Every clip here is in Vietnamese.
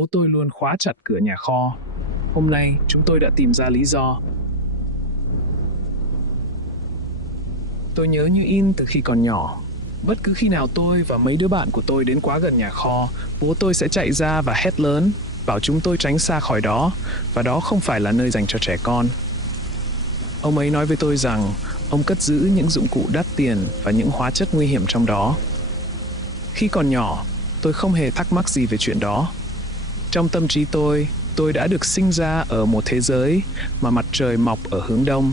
bố tôi luôn khóa chặt cửa nhà kho. Hôm nay, chúng tôi đã tìm ra lý do. Tôi nhớ như in từ khi còn nhỏ. Bất cứ khi nào tôi và mấy đứa bạn của tôi đến quá gần nhà kho, bố tôi sẽ chạy ra và hét lớn, bảo chúng tôi tránh xa khỏi đó, và đó không phải là nơi dành cho trẻ con. Ông ấy nói với tôi rằng ông cất giữ những dụng cụ đắt tiền và những hóa chất nguy hiểm trong đó. Khi còn nhỏ, tôi không hề thắc mắc gì về chuyện đó. Trong tâm trí tôi đã được sinh ra ở một thế giới mà mặt trời mọc ở hướng đông.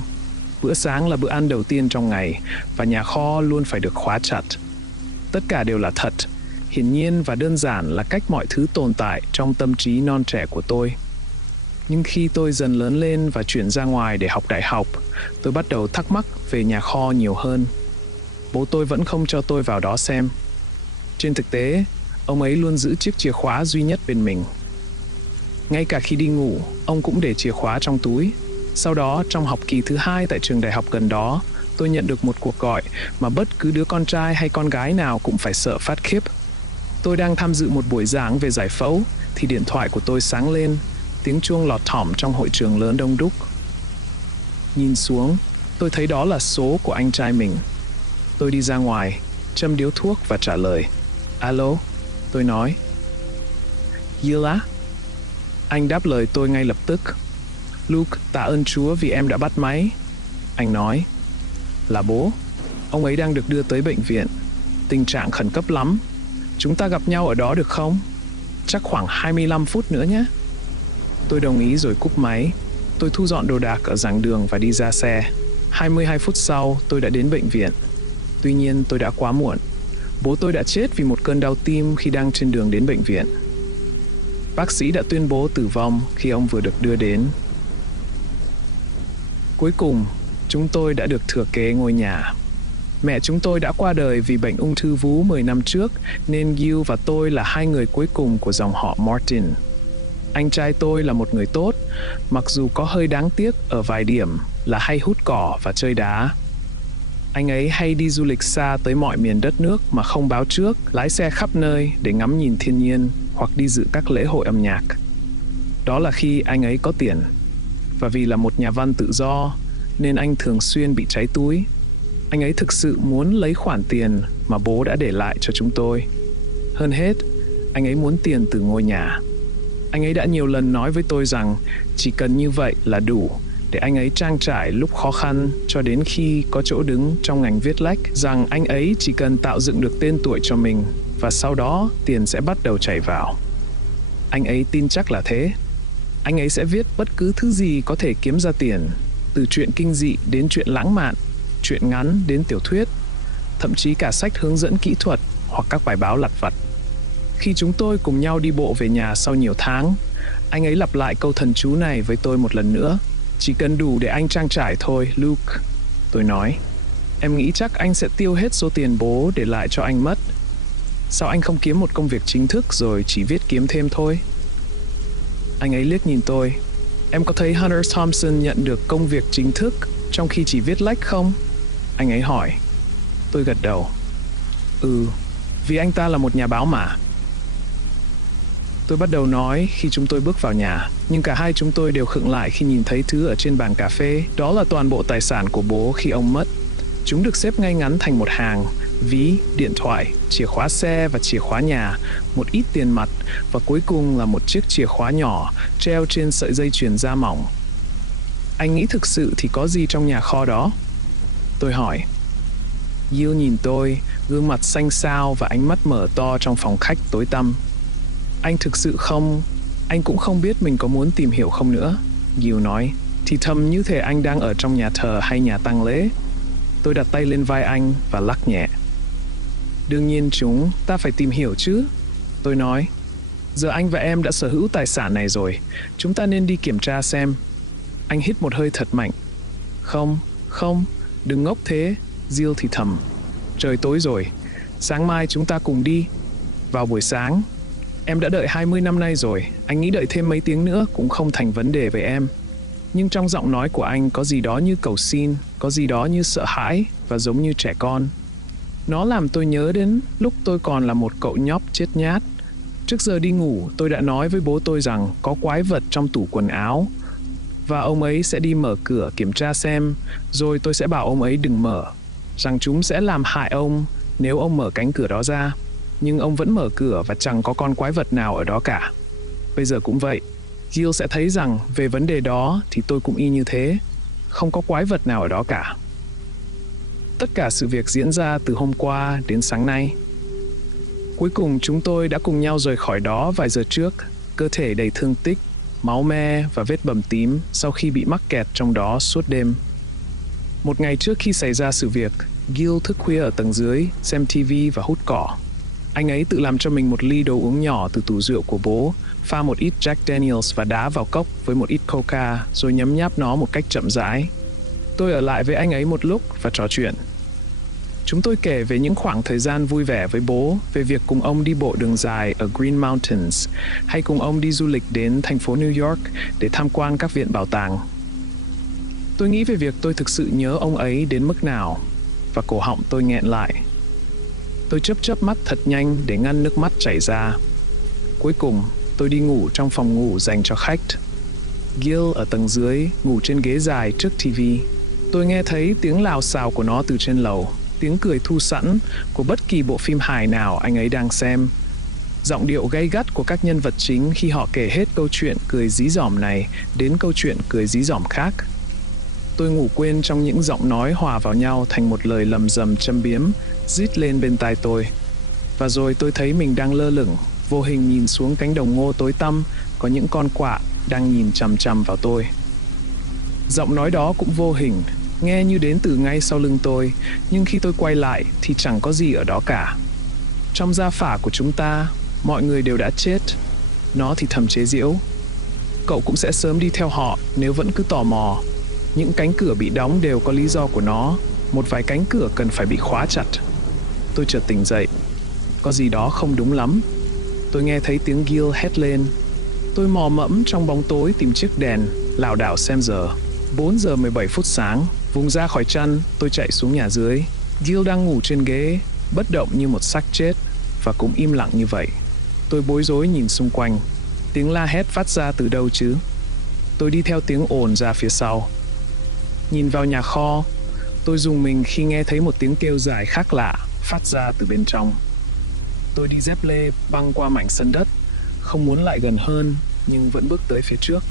Bữa sáng là bữa ăn đầu tiên trong ngày và nhà kho luôn phải được khóa chặt. Tất cả đều là thật, hiển nhiên và đơn giản là cách mọi thứ tồn tại trong tâm trí non trẻ của tôi. Nhưng khi tôi dần lớn lên và chuyển ra ngoài để học đại học, tôi bắt đầu thắc mắc về nhà kho nhiều hơn. Bố tôi vẫn không cho tôi vào đó xem. Trên thực tế, ông ấy luôn giữ chiếc chìa khóa duy nhất bên mình. Ngay cả khi đi ngủ, ông cũng để chìa khóa trong túi. Sau đó, trong học kỳ thứ 2 tại trường đại học gần đó, tôi nhận được một cuộc gọi mà bất cứ đứa con trai hay con gái nào cũng phải sợ phát khiếp. Tôi đang tham dự một buổi giảng về giải phẫu, thì điện thoại của tôi sáng lên, tiếng chuông lọt thỏm trong hội trường lớn đông đúc. Nhìn xuống, tôi thấy đó là số của anh trai mình. Tôi đi ra ngoài, châm điếu thuốc và trả lời. Alo, tôi nói. Gil á? Anh đáp lời tôi ngay lập tức. Luke, tạ ơn Chúa vì em đã bắt máy. Anh nói. Là bố. Ông ấy đang được đưa tới bệnh viện. Tình trạng khẩn cấp lắm. Chúng ta gặp nhau ở đó được không? Chắc khoảng 25 phút nữa nhé. Tôi đồng ý rồi cúp máy. Tôi thu dọn đồ đạc ở giảng đường và đi ra xe. 22 phút sau, tôi đã đến bệnh viện. Tuy nhiên, tôi đã quá muộn. Bố tôi đã chết vì một cơn đau tim khi đang trên đường đến bệnh viện. Bác sĩ đã tuyên bố tử vong khi ông vừa được đưa đến. Cuối cùng, chúng tôi đã được thừa kế ngôi nhà. Mẹ chúng tôi đã qua đời vì bệnh ung thư vú 10 năm trước, nên Gil và tôi là hai người cuối cùng của dòng họ Martin. Anh trai tôi là một người tốt, mặc dù có hơi đáng tiếc ở vài điểm là hay hút cỏ và chơi đá. Anh ấy hay đi du lịch xa tới mọi miền đất nước mà không báo trước, lái xe khắp nơi để ngắm nhìn thiên nhiên hoặc đi dự các lễ hội âm nhạc. Đó là khi anh ấy có tiền. Và vì là một nhà văn tự do, nên anh thường xuyên bị cháy túi. Anh ấy thực sự muốn lấy khoản tiền mà bố đã để lại cho chúng tôi. Hơn hết, anh ấy muốn tiền từ ngôi nhà. Anh ấy đã nhiều lần nói với tôi rằng chỉ cần như vậy là đủ để anh ấy trang trải lúc khó khăn cho đến khi có chỗ đứng trong ngành viết lách, rằng anh ấy chỉ cần tạo dựng được tên tuổi cho mình và sau đó tiền sẽ bắt đầu chảy vào. Anh ấy tin chắc là thế. Anh ấy sẽ viết bất cứ thứ gì có thể kiếm ra tiền, từ chuyện kinh dị đến chuyện lãng mạn, chuyện ngắn đến tiểu thuyết, thậm chí cả sách hướng dẫn kỹ thuật hoặc các bài báo lặt vặt. Khi chúng tôi cùng nhau đi bộ về nhà sau nhiều tháng, anh ấy lặp lại câu thần chú này với tôi một lần nữa. Chỉ cần đủ để anh trang trải thôi, Luke. Tôi nói, em nghĩ chắc anh sẽ tiêu hết số tiền bố để lại cho anh mất. Sao anh không kiếm một công việc chính thức rồi chỉ viết kiếm thêm thôi? Anh ấy liếc nhìn tôi. Em có thấy Hunter Thompson nhận được công việc chính thức trong khi chỉ viết lách không? Anh ấy hỏi. Tôi gật đầu. Vì anh ta là một nhà báo mà. Tôi bắt đầu nói khi chúng tôi bước vào nhà, nhưng cả hai chúng tôi đều khựng lại khi nhìn thấy thứ ở trên bàn cà phê. Đó là toàn bộ tài sản của bố khi ông mất. Chúng được xếp ngay ngắn thành một hàng: ví, điện thoại, chìa khóa xe và chìa khóa nhà, một ít tiền mặt và cuối cùng là một chiếc chìa khóa nhỏ treo trên sợi dây chuyền da mỏng. Anh nghĩ thực sự thì có gì trong nhà kho đó? Tôi hỏi. Gil nhìn tôi, gương mặt xanh xao và ánh mắt mở to trong phòng khách tối tăm. Anh thực sự không, anh cũng không biết mình có muốn tìm hiểu không nữa. Gil nói, thì thầm như thể anh đang ở trong nhà thờ hay nhà tang lễ. Tôi đặt tay lên vai anh và lắc nhẹ. Đương nhiên ta phải tìm hiểu chứ. Tôi nói, giờ anh và em đã sở hữu tài sản này rồi, chúng ta nên đi kiểm tra xem. Anh hít một hơi thật mạnh. Không, đừng ngốc thế, Gil thì thầm. Trời tối rồi, sáng mai chúng ta cùng đi. Vào buổi sáng. Em đã đợi 20 năm nay rồi, anh nghĩ đợi thêm mấy tiếng nữa cũng không thành vấn đề với em. Nhưng trong giọng nói của anh có gì đó như cầu xin, có gì đó như sợ hãi và giống như trẻ con. Nó làm tôi nhớ đến lúc tôi còn là một cậu nhóc chết nhát. Trước giờ đi ngủ, tôi đã nói với bố tôi rằng có quái vật trong tủ quần áo và ông ấy sẽ đi mở cửa kiểm tra xem, rồi tôi sẽ bảo ông ấy đừng mở, rằng chúng sẽ làm hại ông nếu ông mở cánh cửa đó ra. Nhưng ông vẫn mở cửa và chẳng có con quái vật nào ở đó cả. Bây giờ cũng vậy. Jill sẽ thấy rằng về vấn đề đó thì tôi cũng y như thế. Không có quái vật nào ở đó cả. Tất cả sự việc diễn ra từ hôm qua đến sáng nay. Cuối cùng chúng tôi đã cùng nhau rời khỏi đó vài giờ trước, cơ thể đầy thương tích, máu me và vết bầm tím sau khi bị mắc kẹt trong đó suốt đêm. Một ngày trước khi xảy ra sự việc, Gil thức khuya ở tầng dưới, xem TV và hút cỏ. Anh ấy tự làm cho mình một ly đồ uống nhỏ từ tủ rượu của bố, pha một ít Jack Daniels và đá vào cốc với một ít Coca, rồi nhấm nháp nó một cách chậm rãi. Tôi ở lại với anh ấy một lúc và trò chuyện. Chúng tôi kể về những khoảng thời gian vui vẻ với bố, về việc cùng ông đi bộ đường dài ở Green Mountains, hay cùng ông đi du lịch đến thành phố New York để tham quan các viện bảo tàng. Tôi nghĩ về việc tôi thực sự nhớ ông ấy đến mức nào, và cổ họng tôi nghẹn lại. Tôi chớp mắt thật nhanh để ngăn nước mắt chảy ra. Cuối cùng, tôi đi ngủ trong phòng ngủ dành cho khách. Gil ở tầng dưới, ngủ trên ghế dài trước TV. Tôi nghe thấy tiếng lào xào của nó từ trên lầu, tiếng cười thu sẵn của bất kỳ bộ phim hài nào anh ấy đang xem. Giọng điệu gay gắt của các nhân vật chính khi họ kể hết câu chuyện cười dí dỏm này đến câu chuyện cười dí dỏm khác. Tôi ngủ quên trong những giọng nói hòa vào nhau thành một lời lầm rầm châm biếm, rít lên bên tai tôi. Và rồi tôi thấy mình đang lơ lửng, vô hình nhìn xuống cánh đồng ngô tối tăm, có những con quạ đang nhìn chằm chằm vào tôi. Giọng nói đó cũng vô hình, nghe như đến từ ngay sau lưng tôi, nhưng khi tôi quay lại thì chẳng có gì ở đó cả. Trong gia phả của chúng ta, mọi người đều đã chết. Nó thì thầm chế giễu. Cậu cũng sẽ sớm đi theo họ nếu vẫn cứ tò mò. Những cánh cửa bị đóng đều có lý do của nó. Một vài cánh cửa cần phải bị khóa chặt. Tôi chợt tỉnh dậy. Có gì đó không đúng lắm. Tôi nghe thấy tiếng Gil hét lên. Tôi mò mẫm trong bóng tối tìm chiếc đèn, lảo đảo xem giờ. 4 giờ 17 phút sáng, vùng ra khỏi chăn, tôi chạy xuống nhà dưới. Gil đang ngủ trên ghế, bất động như một xác chết, và cũng im lặng như vậy. Tôi bối rối nhìn xung quanh. Tiếng la hét phát ra từ đâu chứ? Tôi đi theo tiếng ồn ra phía sau. Nhìn vào nhà kho, tôi rùng mình khi nghe thấy một tiếng kêu dài khác lạ phát ra từ bên trong. Tôi đi dép lê băng qua mảnh sân đất, không muốn lại gần hơn, nhưng vẫn bước tới phía trước.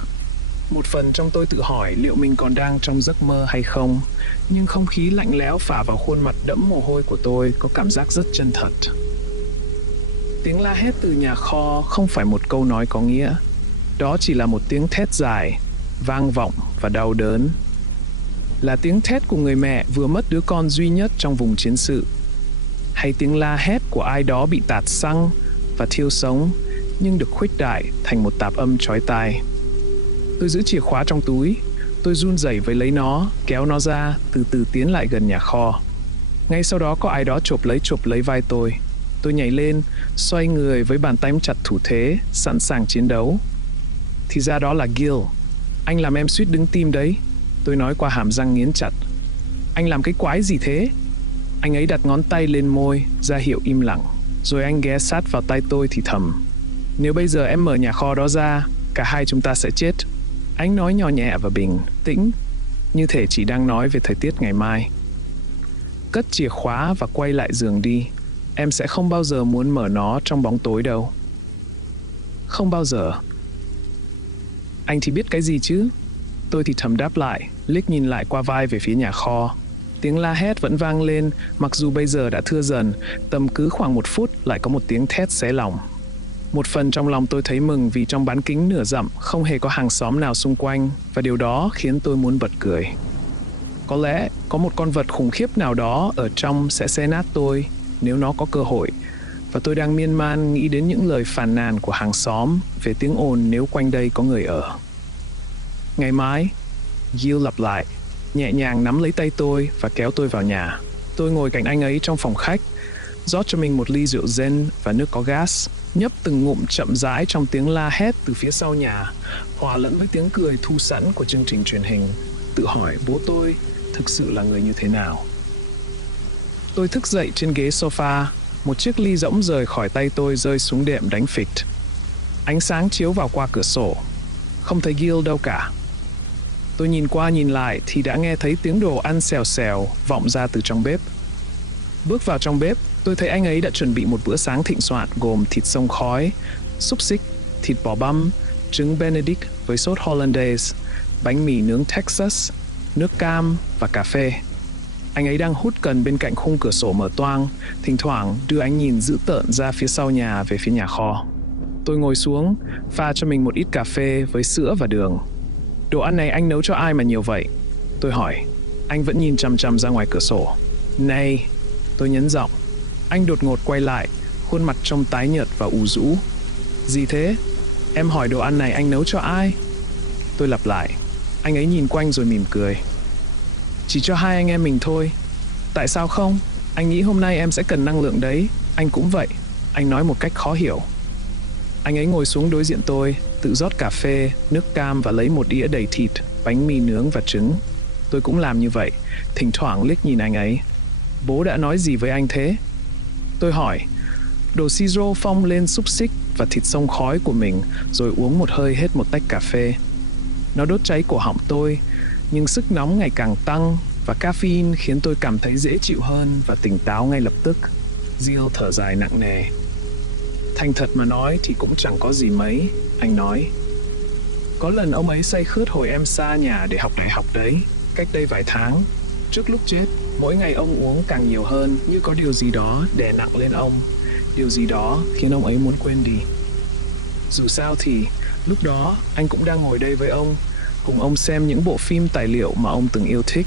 Một phần trong tôi tự hỏi liệu mình còn đang trong giấc mơ hay không, nhưng không khí lạnh lẽo phả vào khuôn mặt đẫm mồ hôi của tôi có cảm giác rất chân thật. Tiếng la hét từ nhà kho không phải một câu nói có nghĩa. Đó chỉ là một tiếng thét dài, vang vọng và đau đớn. Là tiếng thét của người mẹ vừa mất đứa con duy nhất trong vùng chiến sự. Hay tiếng la hét của ai đó bị tạt xăng và thiêu sống, nhưng được khuếch đại thành một tạp âm chói tai. Tôi giữ chìa khóa trong túi. Tôi run rẩy với lấy nó, kéo nó ra, từ từ tiến lại gần nhà kho. Ngay sau đó có ai đó chộp lấy vai tôi. Tôi nhảy lên, xoay người với bàn tay chặt thủ thế, sẵn sàng chiến đấu. Thì ra đó là Gil. Anh làm em suýt đứng tim đấy. Tôi nói qua hàm răng nghiến chặt. Anh làm cái quái gì thế? Anh ấy đặt ngón tay lên môi, ra hiệu im lặng. Rồi anh ghé sát vào tay tôi thì thầm. Nếu bây giờ em mở nhà kho đó ra, cả hai chúng ta sẽ chết. Anh nói nhỏ nhẹ và bình tĩnh, như thể chỉ đang nói về thời tiết ngày mai. Cất chìa khóa và quay lại giường đi. Em sẽ không bao giờ muốn mở nó trong bóng tối đâu. Không bao giờ. Anh thì biết cái gì chứ? Tôi thì thầm đáp lại, liếc nhìn lại qua vai về phía nhà kho. Tiếng la hét vẫn vang lên, mặc dù bây giờ đã thưa dần, tầm cứ khoảng 1 phút lại có một tiếng thét xé lòng. Một phần trong lòng tôi thấy mừng vì trong bán kính nửa dặm không hề có hàng xóm nào xung quanh, và điều đó khiến tôi muốn bật cười. Có lẽ có một con vật khủng khiếp nào đó ở trong sẽ xé nát tôi nếu nó có cơ hội, và tôi đang miên man nghĩ đến những lời phàn nàn của hàng xóm về tiếng ồn nếu quanh đây có người ở. Ngày mai, Gil lặp lại, nhẹ nhàng nắm lấy tay tôi và kéo tôi vào nhà. Tôi ngồi cạnh anh ấy trong phòng khách, rót cho mình một ly rượu zen và nước có gas, nhấp từng ngụm chậm rãi trong tiếng la hét từ phía sau nhà, hòa lẫn với tiếng cười thu sẵn của chương trình truyền hình, tự hỏi bố tôi thực sự là người như thế nào. Tôi thức dậy trên ghế sofa, Một chiếc ly rỗng rời khỏi tay tôi rơi xuống đệm đánh phịch. Ánh sáng chiếu vào qua cửa sổ. Không thấy Gil đâu cả. Tôi nhìn qua nhìn lại thì đã nghe thấy tiếng đồ ăn xèo xèo vọng ra từ trong bếp. Bước vào trong bếp, tôi thấy anh ấy đã chuẩn bị một bữa sáng thịnh soạn gồm thịt xông khói, xúc xích, thịt bò băm, trứng Benedict với sốt Hollandaise, bánh mì nướng Texas, nước cam và cà phê. Anh ấy đang hút cần bên cạnh khung cửa sổ mở toang, thỉnh thoảng đưa ánh nhìn dữ tợn ra phía sau nhà về phía nhà kho. Tôi ngồi xuống, pha cho mình một ít cà phê với sữa và đường. Đồ ăn này anh nấu cho ai mà nhiều vậy? Tôi hỏi. Anh vẫn nhìn chằm chằm ra ngoài cửa sổ. Này, tôi nhấn giọng. Anh đột ngột quay lại, khuôn mặt trông tái nhợt và ù rũ. Gì thế? Em hỏi đồ ăn này anh nấu cho ai? Tôi lặp lại. Anh ấy nhìn quanh rồi mỉm cười. Chỉ cho hai anh em mình thôi. Tại sao không? Anh nghĩ hôm nay em sẽ cần năng lượng đấy. Anh cũng vậy. Anh nói một cách khó hiểu. Anh ấy ngồi xuống đối diện tôi, tự rót cà phê, nước cam và lấy một đĩa đầy thịt, bánh mì nướng và trứng. Tôi cũng làm như vậy, thỉnh thoảng liếc nhìn anh ấy. Bố đã nói gì với anh thế? Tôi hỏi. Đồ siro phong lên xúc xích và thịt xông khói của mình rồi uống một hơi hết một tách cà phê. Nó đốt cháy cổ họng tôi, nhưng sức nóng ngày càng tăng và caffeine khiến tôi cảm thấy dễ chịu hơn và tỉnh táo ngay lập tức. Gil thở dài nặng nề. Thành thật mà nói thì cũng chẳng có gì mấy, anh nói. Có lần ông ấy say khướt hồi em xa nhà để học đại học đấy, cách đây vài tháng. Trước lúc chết, mỗi ngày ông uống càng nhiều hơn, như có điều gì đó đè nặng lên ông. Điều gì đó khiến ông ấy muốn quên đi. Dù sao thì, lúc đó anh cũng đang ngồi đây với ông, cùng ông xem những bộ phim tài liệu mà ông từng yêu thích.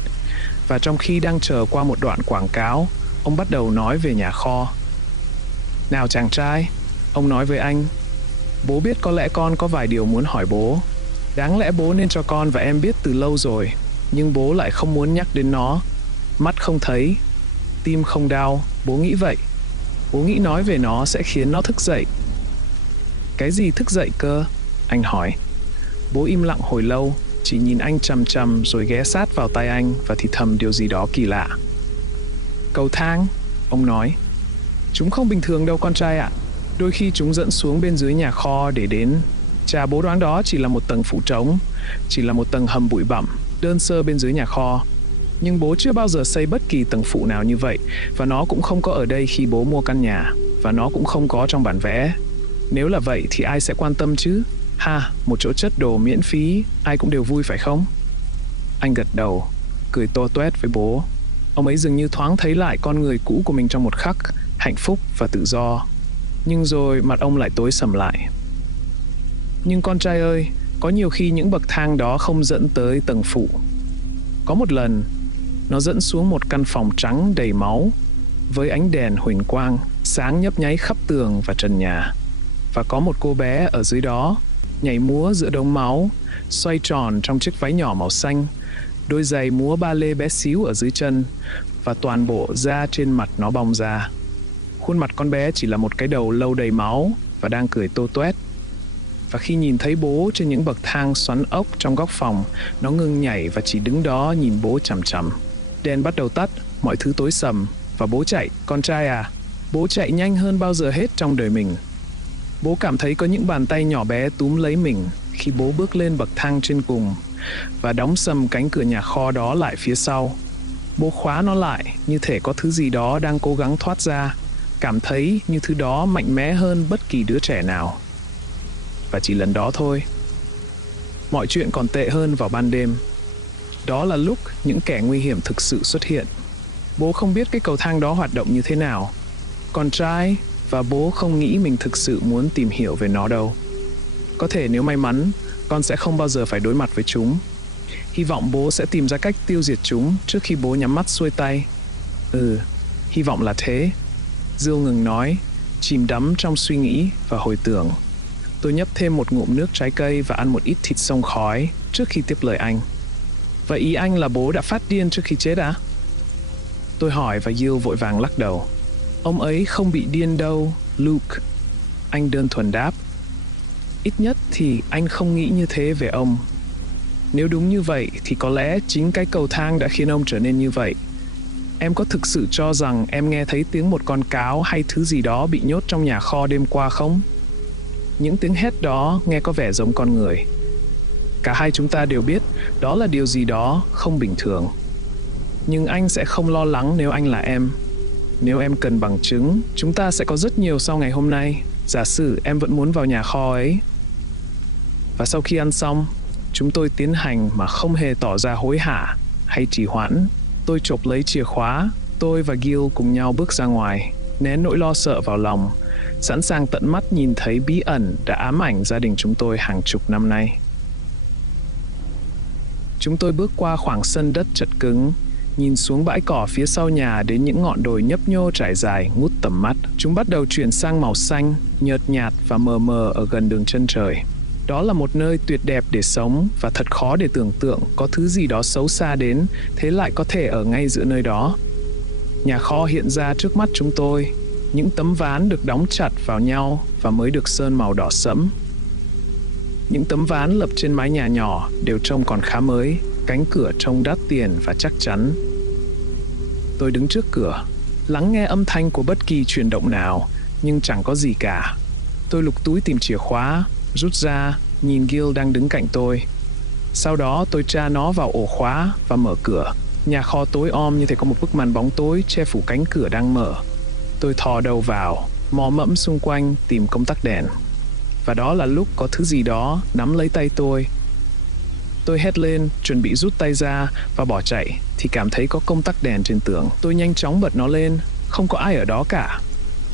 Và trong khi đang chờ qua một đoạn quảng cáo, ông bắt đầu nói về nhà kho. Nào chàng trai, ông nói với anh, bố biết có lẽ con có vài điều muốn hỏi bố. Đáng lẽ bố nên cho con và em biết từ lâu rồi, nhưng bố lại không muốn nhắc đến nó. Mắt không thấy, tim không đau, bố nghĩ vậy. Bố nghĩ nói về nó sẽ khiến nó thức dậy. Cái gì thức dậy cơ? Anh hỏi. Bố im lặng hồi lâu, chỉ nhìn anh chằm chằm rồi ghé sát vào tai anh và thì thầm điều gì đó kỳ lạ. Cầu thang, ông nói. Chúng không bình thường đâu con trai ạ. Đôi khi chúng dẫn xuống bên dưới nhà kho để đến. Chà, bố đoán đó chỉ là một tầng phủ trống, chỉ là một tầng hầm bụi bặm, đơn sơ bên dưới nhà kho. Nhưng bố chưa bao giờ xây bất kỳ tầng phụ nào như vậy, và nó cũng không có ở đây khi bố mua căn nhà, và nó cũng không có trong bản vẽ. Nếu là vậy thì ai sẽ quan tâm chứ? Ha, một chỗ chất đồ miễn phí, ai cũng đều vui phải không? Anh gật đầu, cười to toét với bố. Ông ấy dường như thoáng thấy lại con người cũ của mình trong một khắc, hạnh phúc và tự do. Nhưng rồi mặt ông lại tối sầm lại. Nhưng con trai ơi, có nhiều khi những bậc thang đó không dẫn tới tầng phụ. Có một lần, nó dẫn xuống một căn phòng trắng đầy máu, với ánh đèn huỳnh quang, sáng nhấp nháy khắp tường và trần nhà. Và có một cô bé ở dưới đó, nhảy múa giữa đống máu, xoay tròn trong chiếc váy nhỏ màu xanh, đôi giày múa ba lê bé xíu ở dưới chân, và toàn bộ da trên mặt nó bong ra. Khuôn mặt con bé chỉ là một cái đầu lâu đầy máu và đang cười tô toét. Và khi nhìn thấy bố trên những bậc thang xoắn ốc trong góc phòng, nó ngưng nhảy và chỉ đứng đó nhìn bố chằm chằm. Đèn bắt đầu tắt, mọi thứ tối sầm, và bố chạy, con trai à. Bố chạy nhanh hơn bao giờ hết trong đời mình. Bố cảm thấy có những bàn tay nhỏ bé túm lấy mình khi bố bước lên bậc thang trên cùng và đóng sầm cánh cửa nhà kho đó lại phía sau. Bố khóa nó lại như thể có thứ gì đó đang cố gắng thoát ra, cảm thấy như thứ đó mạnh mẽ hơn bất kỳ đứa trẻ nào. Và chỉ lần đó thôi. Mọi chuyện còn tệ hơn vào ban đêm. Đó là lúc những kẻ nguy hiểm thực sự xuất hiện. Bố không biết cái cầu thang đó hoạt động như thế nào. Con trai và bố không nghĩ mình thực sự muốn tìm hiểu về nó đâu. Có thể nếu may mắn, con sẽ không bao giờ phải đối mặt với chúng. Hy vọng bố sẽ tìm ra cách tiêu diệt chúng trước khi bố nhắm mắt xuôi tay. Hy vọng là thế. Jill ngừng nói, chìm đắm trong suy nghĩ và hồi tưởng. Tôi nhấp thêm một ngụm nước trái cây và ăn một ít thịt xông khói trước khi tiếp lời anh. Vậy ý anh là bố đã phát điên trước khi chết à? Tôi hỏi và Jill vội vàng lắc đầu. Ông ấy không bị điên đâu, Luke. Anh đơn thuần đáp. Ít nhất thì anh không nghĩ như thế về ông. Nếu đúng như vậy thì có lẽ chính cái cầu thang đã khiến ông trở nên như vậy. Em có thực sự cho rằng em nghe thấy tiếng một con cáo hay thứ gì đó bị nhốt trong nhà kho đêm qua không? Những tiếng hét đó nghe có vẻ giống con người. Cả hai chúng ta đều biết đó là điều gì đó không bình thường. Nhưng anh sẽ không lo lắng nếu anh là em. Nếu em cần bằng chứng, chúng ta sẽ có rất nhiều sau ngày hôm nay. Giả sử em vẫn muốn vào nhà kho ấy. Và sau khi ăn xong, chúng tôi tiến hành mà không hề tỏ ra hối hả hay trì hoãn. Tôi chộp lấy chìa khóa, tôi và Gil cùng nhau bước ra ngoài, nén nỗi lo sợ vào lòng, sẵn sàng tận mắt nhìn thấy bí ẩn đã ám ảnh gia đình chúng tôi hàng chục năm nay. Chúng tôi bước qua khoảng sân đất chật cứng, nhìn xuống bãi cỏ phía sau nhà đến những ngọn đồi nhấp nhô trải dài ngút tầm mắt. Chúng bắt đầu chuyển sang màu xanh, nhợt nhạt và mờ mờ ở gần đường chân trời. Đó là một nơi tuyệt đẹp để sống và thật khó để tưởng tượng có thứ gì đó xấu xa đến thế lại có thể ở ngay giữa nơi đó. Nhà kho hiện ra trước mắt chúng tôi, những tấm ván được đóng chặt vào nhau và mới được sơn màu đỏ sẫm. Những tấm ván lập trên mái nhà nhỏ đều trông còn khá mới, cánh cửa trông đắt tiền và chắc chắn. Tôi đứng trước cửa, lắng nghe âm thanh của bất kỳ chuyển động nào, nhưng chẳng có gì cả. Tôi lục túi tìm chìa khóa, rút ra, nhìn Gil đang đứng cạnh tôi. Sau đó tôi tra nó vào ổ khóa và mở cửa. Nhà kho tối om như thể có một bức màn bóng tối che phủ cánh cửa đang mở. Tôi thò đầu vào, mò mẫm xung quanh tìm công tắc đèn. Và đó là lúc có thứ gì đó nắm lấy tay tôi. Tôi hét lên, chuẩn bị rút tay ra và bỏ chạy, thì cảm thấy có công tắc đèn trên tường. Tôi nhanh chóng bật nó lên, không có ai ở đó cả.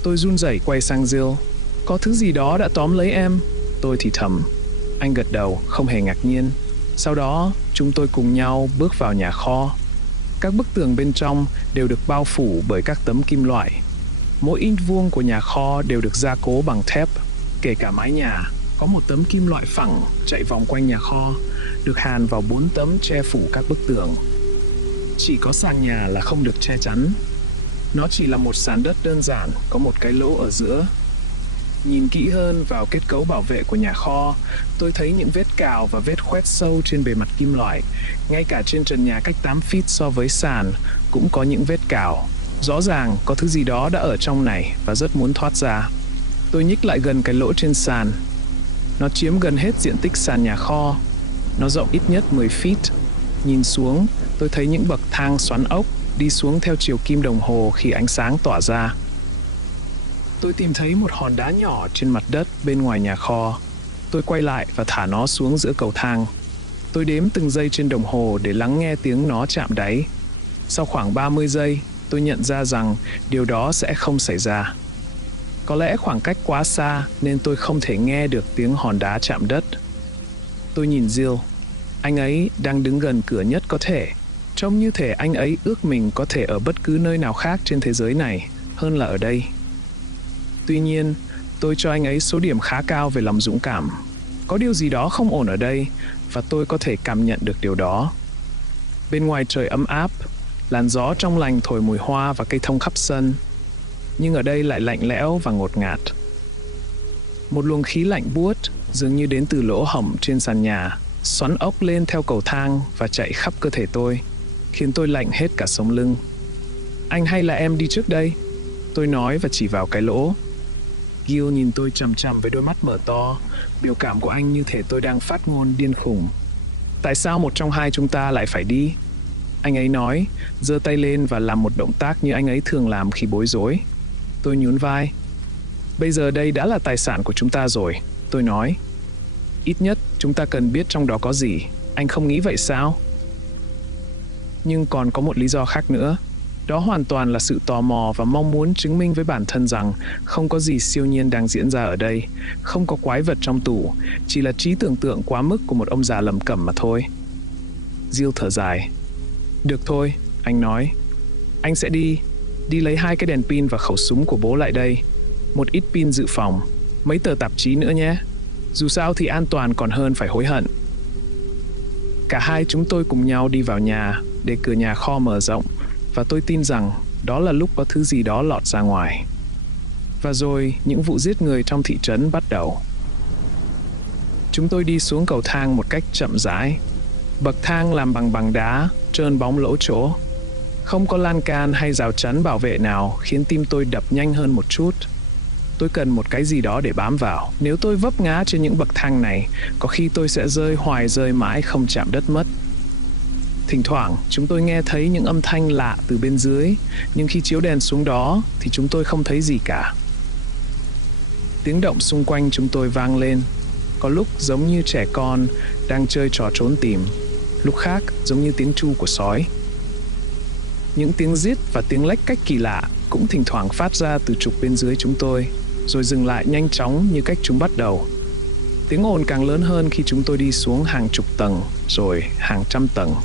Tôi run rẩy quay sang Gil. Có thứ gì đó đã tóm lấy em. Tôi thì thầm. Anh gật đầu, không hề ngạc nhiên. Sau đó, chúng tôi cùng nhau bước vào nhà kho. Các bức tường bên trong đều được bao phủ bởi các tấm kim loại. Mỗi inch vuông của nhà kho đều được gia cố bằng thép. Kể cả mái nhà, có một tấm kim loại phẳng chạy vòng quanh nhà kho, được hàn vào 4 tấm che phủ các bức tường. Chỉ có sàn nhà là không được che chắn. Nó chỉ là một sàn đất đơn giản, có một cái lỗ ở giữa. Nhìn kỹ hơn vào kết cấu bảo vệ của nhà kho, tôi thấy những vết cào và vết khoét sâu trên bề mặt kim loại. Ngay cả trên trần nhà cách 8 feet so với sàn cũng có những vết cào. Rõ ràng có thứ gì đó đã ở trong này và rất muốn thoát ra. Tôi nhích lại gần cái lỗ trên sàn. Nó chiếm gần hết diện tích sàn nhà kho. Nó rộng ít nhất 10 feet. Nhìn xuống, tôi thấy những bậc thang xoắn ốc đi xuống theo chiều kim đồng hồ khi ánh sáng tỏa ra. Tôi tìm thấy một hòn đá nhỏ trên mặt đất bên ngoài nhà kho. Tôi quay lại và thả nó xuống giữa cầu thang. Tôi đếm từng giây trên đồng hồ để lắng nghe tiếng nó chạm đáy. Sau khoảng 30 giây, tôi nhận ra rằng điều đó sẽ không xảy ra. Có lẽ khoảng cách quá xa nên tôi không thể nghe được tiếng hòn đá chạm đất. Tôi nhìn Gil. Anh ấy đang đứng gần cửa nhất có thể. Trông như thể anh ấy ước mình có thể ở bất cứ nơi nào khác trên thế giới này hơn là ở đây. Tuy nhiên, tôi cho anh ấy số điểm khá cao về lòng dũng cảm. Có điều gì đó không ổn ở đây và tôi có thể cảm nhận được điều đó. Bên ngoài trời ấm áp, làn gió trong lành thổi mùi hoa và cây thông khắp sân. Nhưng ở đây lại lạnh lẽo và ngột ngạt. Một luồng khí lạnh buốt dường như đến từ lỗ hổng trên sàn nhà, xoắn ốc lên theo cầu thang và chạy khắp cơ thể tôi, khiến tôi lạnh hết cả sống lưng. Anh hay là em đi trước đây? Tôi nói và chỉ vào cái lỗ. Gil nhìn tôi chằm chằm với đôi mắt mở to, biểu cảm của anh như thể tôi đang phát ngôn điên khùng. Tại sao một trong hai chúng ta lại phải đi? Anh ấy nói, giơ tay lên và làm một động tác như anh ấy thường làm khi bối rối. Tôi nhún vai. Bây giờ đây đã là tài sản của chúng ta rồi, tôi nói. Ít nhất chúng ta cần biết trong đó có gì. Anh không nghĩ vậy sao? Nhưng còn có một lý do khác nữa. Đó hoàn toàn là sự tò mò và mong muốn chứng minh với bản thân rằng không có gì siêu nhiên đang diễn ra ở đây, không có quái vật trong tủ, chỉ là trí tưởng tượng quá mức của một ông già lẩm cẩm mà thôi. Gil thở dài. Được thôi, anh nói. Anh sẽ đi lấy 2 cái đèn pin và khẩu súng của bố lại đây. Một ít pin dự phòng, mấy tờ tạp chí nữa nhé. Dù sao thì an toàn còn hơn phải hối hận. Cả hai chúng tôi cùng nhau đi vào nhà để cửa nhà kho mở rộng. Và tôi tin rằng đó là lúc có thứ gì đó lọt ra ngoài. Và rồi những vụ giết người trong thị trấn bắt đầu. Chúng tôi đi xuống cầu thang một cách chậm rãi. Bậc thang làm bằng đá, trơn bóng lỗ chỗ. Không có lan can hay rào chắn bảo vệ nào khiến tim tôi đập nhanh hơn một chút. Tôi cần một cái gì đó để bám vào. Nếu tôi vấp ngã trên những bậc thang này, có khi tôi sẽ rơi mãi không chạm đất mất. Thỉnh thoảng, chúng tôi nghe thấy những âm thanh lạ từ bên dưới, nhưng khi chiếu đèn xuống đó thì chúng tôi không thấy gì cả. Tiếng động xung quanh chúng tôi vang lên, có lúc giống như trẻ con đang chơi trò trốn tìm, lúc khác giống như tiếng tru của sói. Những tiếng rít và tiếng lách cách kỳ lạ cũng thỉnh thoảng phát ra từ trục bên dưới chúng tôi, rồi dừng lại nhanh chóng như cách chúng bắt đầu. Tiếng ồn càng lớn hơn khi chúng tôi đi xuống hàng chục tầng, rồi hàng trăm tầng.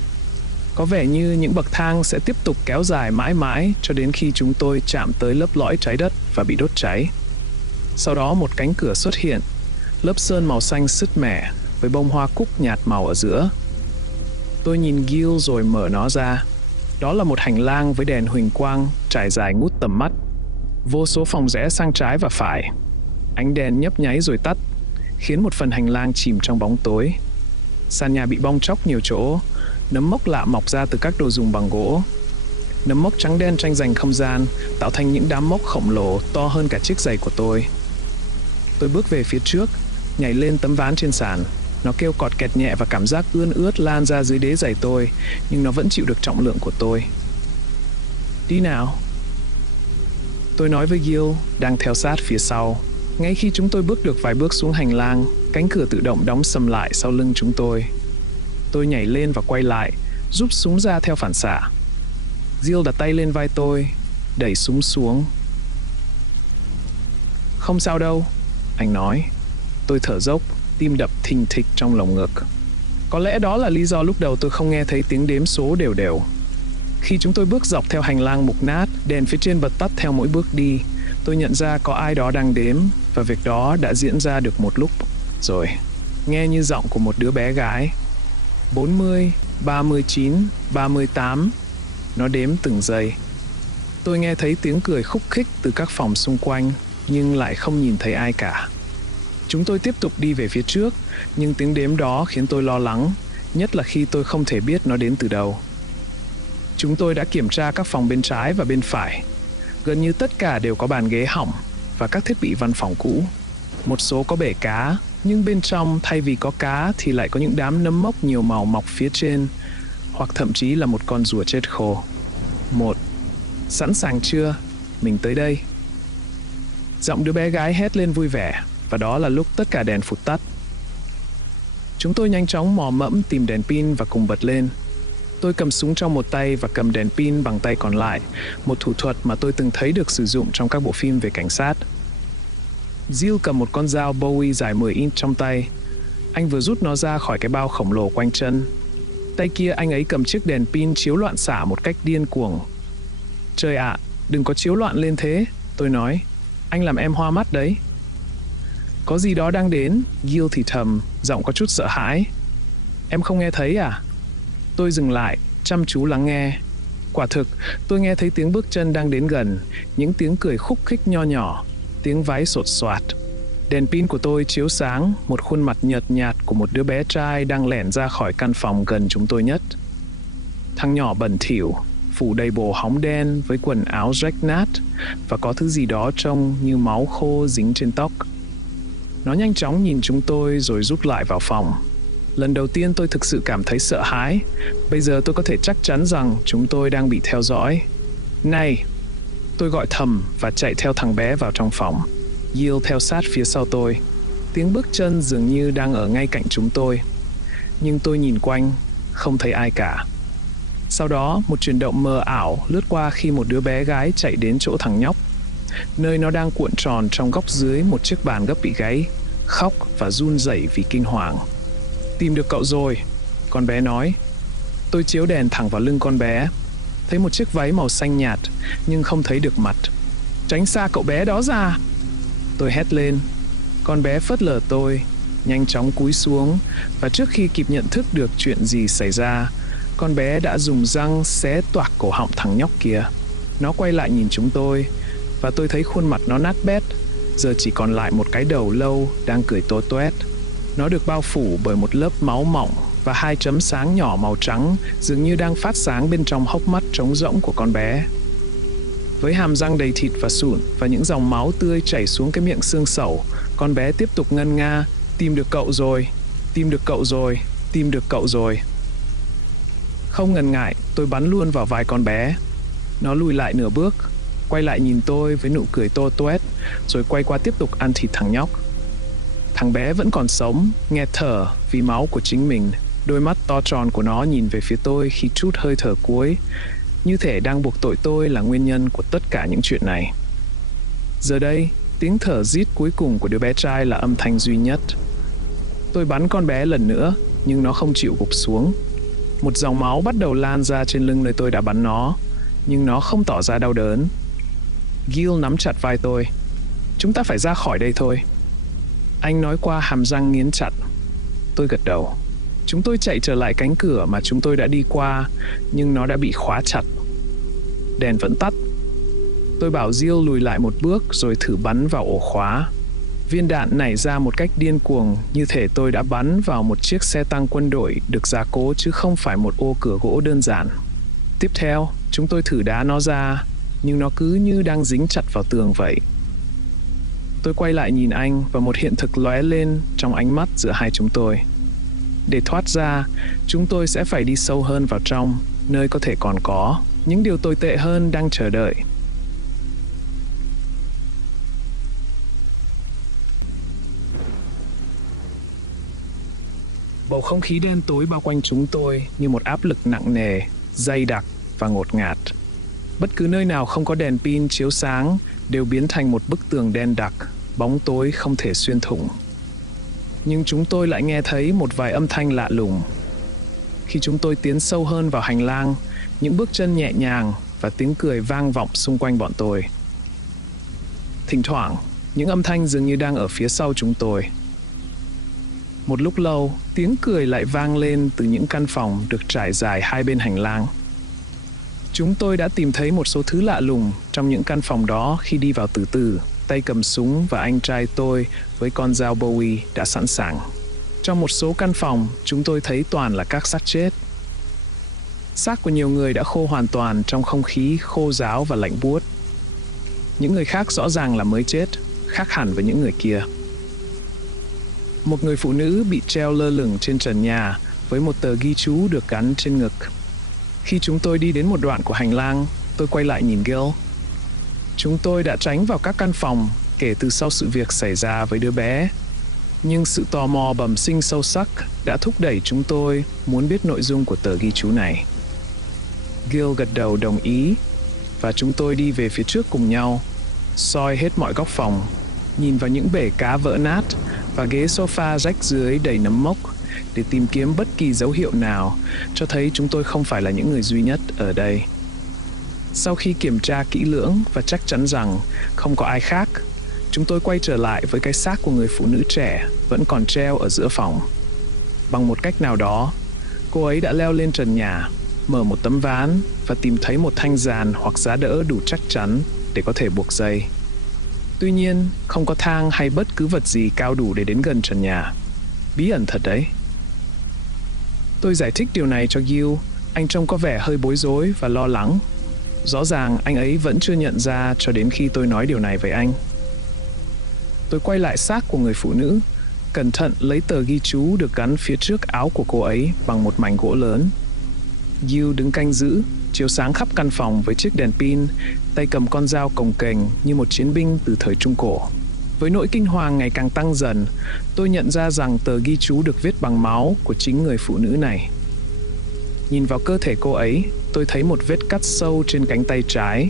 Có vẻ như những bậc thang sẽ tiếp tục kéo dài mãi mãi cho đến khi chúng tôi chạm tới lớp lõi trái đất và bị đốt cháy. Sau đó một cánh cửa xuất hiện, lớp sơn màu xanh sứt mẻ với bông hoa cúc nhạt màu ở giữa. Tôi nhìn Gil rồi mở nó ra. Đó là một hành lang với đèn huỳnh quang trải dài ngút tầm mắt. Vô số phòng rẽ sang trái và phải. Ánh đèn nhấp nháy rồi tắt, khiến một phần hành lang chìm trong bóng tối. Sàn nhà bị bong tróc nhiều chỗ, nấm mốc lạ mọc ra từ các đồ dùng bằng gỗ. Nấm mốc trắng đen tranh giành không gian, tạo thành những đám mốc khổng lồ to hơn cả chiếc giày của tôi. Tôi bước về phía trước, nhảy lên tấm ván trên sàn. Nó kêu cọt kẹt nhẹ và cảm giác ươn ướt lan ra dưới đế giày tôi, nhưng nó vẫn chịu được trọng lượng của tôi. Đi nào. Tôi nói với Gil, đang theo sát phía sau. Ngay khi chúng tôi bước được vài bước xuống hành lang, cánh cửa tự động đóng sầm lại sau lưng chúng tôi. Tôi nhảy lên và quay lại, rút súng ra theo phản xạ. Gil đặt tay lên vai tôi, đẩy súng xuống. Không sao đâu, anh nói. Tôi thở dốc, tim đập thình thịch trong lồng ngực. Có lẽ đó là lý do lúc đầu tôi không nghe thấy tiếng đếm số đều đều. Khi chúng tôi bước dọc theo hành lang mục nát, đèn phía trên bật tắt theo mỗi bước đi, tôi nhận ra có ai đó đang đếm, và việc đó đã diễn ra được một lúc rồi. Nghe như giọng của một đứa bé gái. 40, 39, 38. Nó đếm từng giây. Tôi nghe thấy tiếng cười khúc khích từ các phòng xung quanh, nhưng lại không nhìn thấy ai cả. Chúng tôi tiếp tục đi về phía trước, nhưng tiếng đếm đó khiến tôi lo lắng, nhất là khi tôi không thể biết nó đến từ đâu. Chúng tôi đã kiểm tra các phòng bên trái và bên phải. Gần như tất cả đều có bàn ghế hỏng và các thiết bị văn phòng cũ. Một số có bể cá, nhưng bên trong thay vì có cá thì lại có những đám nấm mốc nhiều màu mọc phía trên, hoặc thậm chí là một con rùa chết khô. Sẵn sàng chưa? Mình tới đây. Giọng đứa bé gái hét lên vui vẻ, và đó là lúc tất cả đèn phụt tắt. Chúng tôi nhanh chóng mò mẫm tìm đèn pin và cùng bật lên. Tôi cầm súng trong một tay và cầm đèn pin bằng tay còn lại, một thủ thuật mà tôi từng thấy được sử dụng trong các bộ phim về cảnh sát. Gil cầm một con dao Bowie dài 10 inch trong tay. Anh vừa rút nó ra khỏi cái bao khổng lồ quanh chân. Tay kia anh ấy cầm chiếc đèn pin chiếu loạn xạ một cách điên cuồng. Trời ạ, đừng có chiếu loạn lên thế, tôi nói. Anh làm em hoa mắt đấy. Có gì đó đang đến, Gil thì thầm, giọng có chút sợ hãi. Em không nghe thấy à? Tôi dừng lại, chăm chú lắng nghe. Quả thực, tôi nghe thấy tiếng bước chân đang đến gần, những tiếng cười khúc khích nho nhỏ, tiếng váy sột soạt. Đèn pin của tôi chiếu sáng một khuôn mặt nhợt nhạt của một đứa bé trai đang lẻn ra khỏi căn phòng gần chúng tôi nhất. Thằng nhỏ bẩn thỉu, phủ đầy bồ hóng đen với quần áo rách nát và có thứ gì đó trông như máu khô dính trên tóc. Nó nhanh chóng nhìn chúng tôi rồi rút lại vào phòng. Lần đầu tiên tôi thực sự cảm thấy sợ hãi. Bây giờ tôi có thể chắc chắn rằng chúng tôi đang bị theo dõi. Này! Tôi gọi thầm và chạy theo thằng bé vào trong phòng. Gil theo sát phía sau tôi. Tiếng bước chân dường như đang ở ngay cạnh chúng tôi. Nhưng tôi nhìn quanh, không thấy ai cả. Sau đó, một chuyển động mờ ảo lướt qua khi một đứa bé gái chạy đến chỗ thằng nhóc, nơi nó đang cuộn tròn trong góc dưới một chiếc bàn gấp bị gáy, khóc và run rẩy vì kinh hoàng. Tìm được cậu rồi, con bé nói. Tôi chiếu đèn thẳng vào lưng con bé, thấy một chiếc váy màu xanh nhạt, nhưng không thấy được mặt. Tránh xa cậu bé đó ra! Tôi hét lên. Con bé phớt lờ tôi, nhanh chóng cúi xuống, và trước khi kịp nhận thức được chuyện gì xảy ra, con bé đã dùng răng xé toạc cổ họng thằng nhóc kia. Nó quay lại nhìn chúng tôi, và tôi thấy khuôn mặt nó nát bét, giờ chỉ còn lại một cái đầu lâu đang cười tô toét. Nó được bao phủ bởi một lớp máu mỏng và hai chấm sáng nhỏ màu trắng dường như đang phát sáng bên trong hốc mắt trống rỗng của con bé. Với hàm răng đầy thịt và sụn và những dòng máu tươi chảy xuống cái miệng xương sẩu, con bé tiếp tục ngân nga, tìm được cậu rồi, tìm được cậu rồi, tìm được cậu rồi. Không ngần ngại, tôi bắn luôn vào vai con bé. Nó lùi lại nửa bước, quay lại nhìn tôi với nụ cười to toét, rồi quay qua tiếp tục ăn thịt thằng nhóc. Thằng bé vẫn còn sống, nghe thở vì máu của chính mình. Đôi mắt to tròn của nó nhìn về phía tôi khi trút hơi thở cuối, như thể đang buộc tội tôi là nguyên nhân của tất cả những chuyện này. Giờ đây, tiếng thở rít cuối cùng của đứa bé trai là âm thanh duy nhất. Tôi bắn con bé lần nữa, nhưng nó không chịu gục xuống. Một dòng máu bắt đầu lan ra trên lưng nơi tôi đã bắn nó, nhưng nó không tỏ ra đau đớn. Gil nắm chặt vai tôi. Chúng ta phải ra khỏi đây thôi. Anh nói qua hàm răng nghiến chặt. Tôi gật đầu. Chúng tôi chạy trở lại cánh cửa mà chúng tôi đã đi qua, nhưng nó đã bị khóa chặt. Đèn vẫn tắt. Tôi bảo Gil lùi lại một bước rồi thử bắn vào ổ khóa. Viên đạn nảy ra một cách điên cuồng, như thể tôi đã bắn vào một chiếc xe tăng quân đội được gia cố chứ không phải một ô cửa gỗ đơn giản. Tiếp theo, chúng tôi thử đá nó ra, nhưng nó cứ như đang dính chặt vào tường vậy. Tôi quay lại nhìn anh và một hiện thực lóe lên trong ánh mắt giữa hai chúng tôi. Để thoát ra, chúng tôi sẽ phải đi sâu hơn vào trong, nơi có thể còn có những điều tồi tệ hơn đang chờ đợi. Bầu không khí đen tối bao quanh chúng tôi như một áp lực nặng nề, dày đặc và ngột ngạt. Bất cứ nơi nào không có đèn pin chiếu sáng đều biến thành một bức tường đen đặc, bóng tối không thể xuyên thủng. Nhưng chúng tôi lại nghe thấy một vài âm thanh lạ lùng. Khi chúng tôi tiến sâu hơn vào hành lang, những bước chân nhẹ nhàng và tiếng cười vang vọng xung quanh bọn tôi. Thỉnh thoảng, những âm thanh dường như đang ở phía sau chúng tôi. Một lúc lâu, tiếng cười lại vang lên từ những căn phòng được trải dài hai bên hành lang. Chúng tôi đã tìm thấy một số thứ lạ lùng trong những căn phòng đó khi đi vào từ từ, tay cầm súng và anh trai tôi với con dao Bowie đã sẵn sàng. Trong một số căn phòng, chúng tôi thấy toàn là các xác chết. Xác của nhiều người đã khô hoàn toàn trong không khí khô ráo và lạnh buốt. Những người khác rõ ràng là mới chết, khác hẳn với những người kia. Một người phụ nữ bị treo lơ lửng trên trần nhà với một tờ ghi chú được gắn trên ngực. Khi chúng tôi đi đến một đoạn của hành lang, tôi quay lại nhìn Gil. Chúng tôi đã tránh vào các căn phòng kể từ sau sự việc xảy ra với đứa bé. Nhưng sự tò mò bẩm sinh sâu sắc đã thúc đẩy chúng tôi muốn biết nội dung của tờ ghi chú này. Gil gật đầu đồng ý và chúng tôi đi về phía trước cùng nhau, soi hết mọi góc phòng, nhìn vào những bể cá vỡ nát và ghế sofa rách dưới đầy nấm mốc để tìm kiếm bất kỳ dấu hiệu nào cho thấy chúng tôi không phải là những người duy nhất ở đây. Sau khi kiểm tra kỹ lưỡng và chắc chắn rằng không có ai khác, chúng tôi quay trở lại với cái xác của người phụ nữ trẻ vẫn còn treo ở giữa phòng. Bằng một cách nào đó, cô ấy đã leo lên trần nhà, mở một tấm ván và tìm thấy một thanh giàn hoặc giá đỡ đủ chắc chắn để có thể buộc dây. Tuy nhiên, không có thang hay bất cứ vật gì cao đủ để đến gần trần nhà. Bí ẩn thật đấy. Tôi giải thích điều này cho Gil. Anh trông có vẻ hơi bối rối và lo lắng. Rõ ràng anh ấy vẫn chưa nhận ra cho đến khi tôi nói điều này với anh. Tôi quay lại xác của người phụ nữ, cẩn thận lấy tờ ghi chú được gắn phía trước áo của cô ấy bằng một mảnh gỗ lớn. Gil đứng canh giữ, chiếu sáng khắp căn phòng với chiếc đèn pin, tay cầm con dao cồng kềnh như một chiến binh từ thời Trung Cổ. Với nỗi kinh hoàng ngày càng tăng dần, tôi nhận ra rằng tờ ghi chú được viết bằng máu của chính người phụ nữ này. Nhìn vào cơ thể cô ấy, tôi thấy một vết cắt sâu trên cánh tay trái.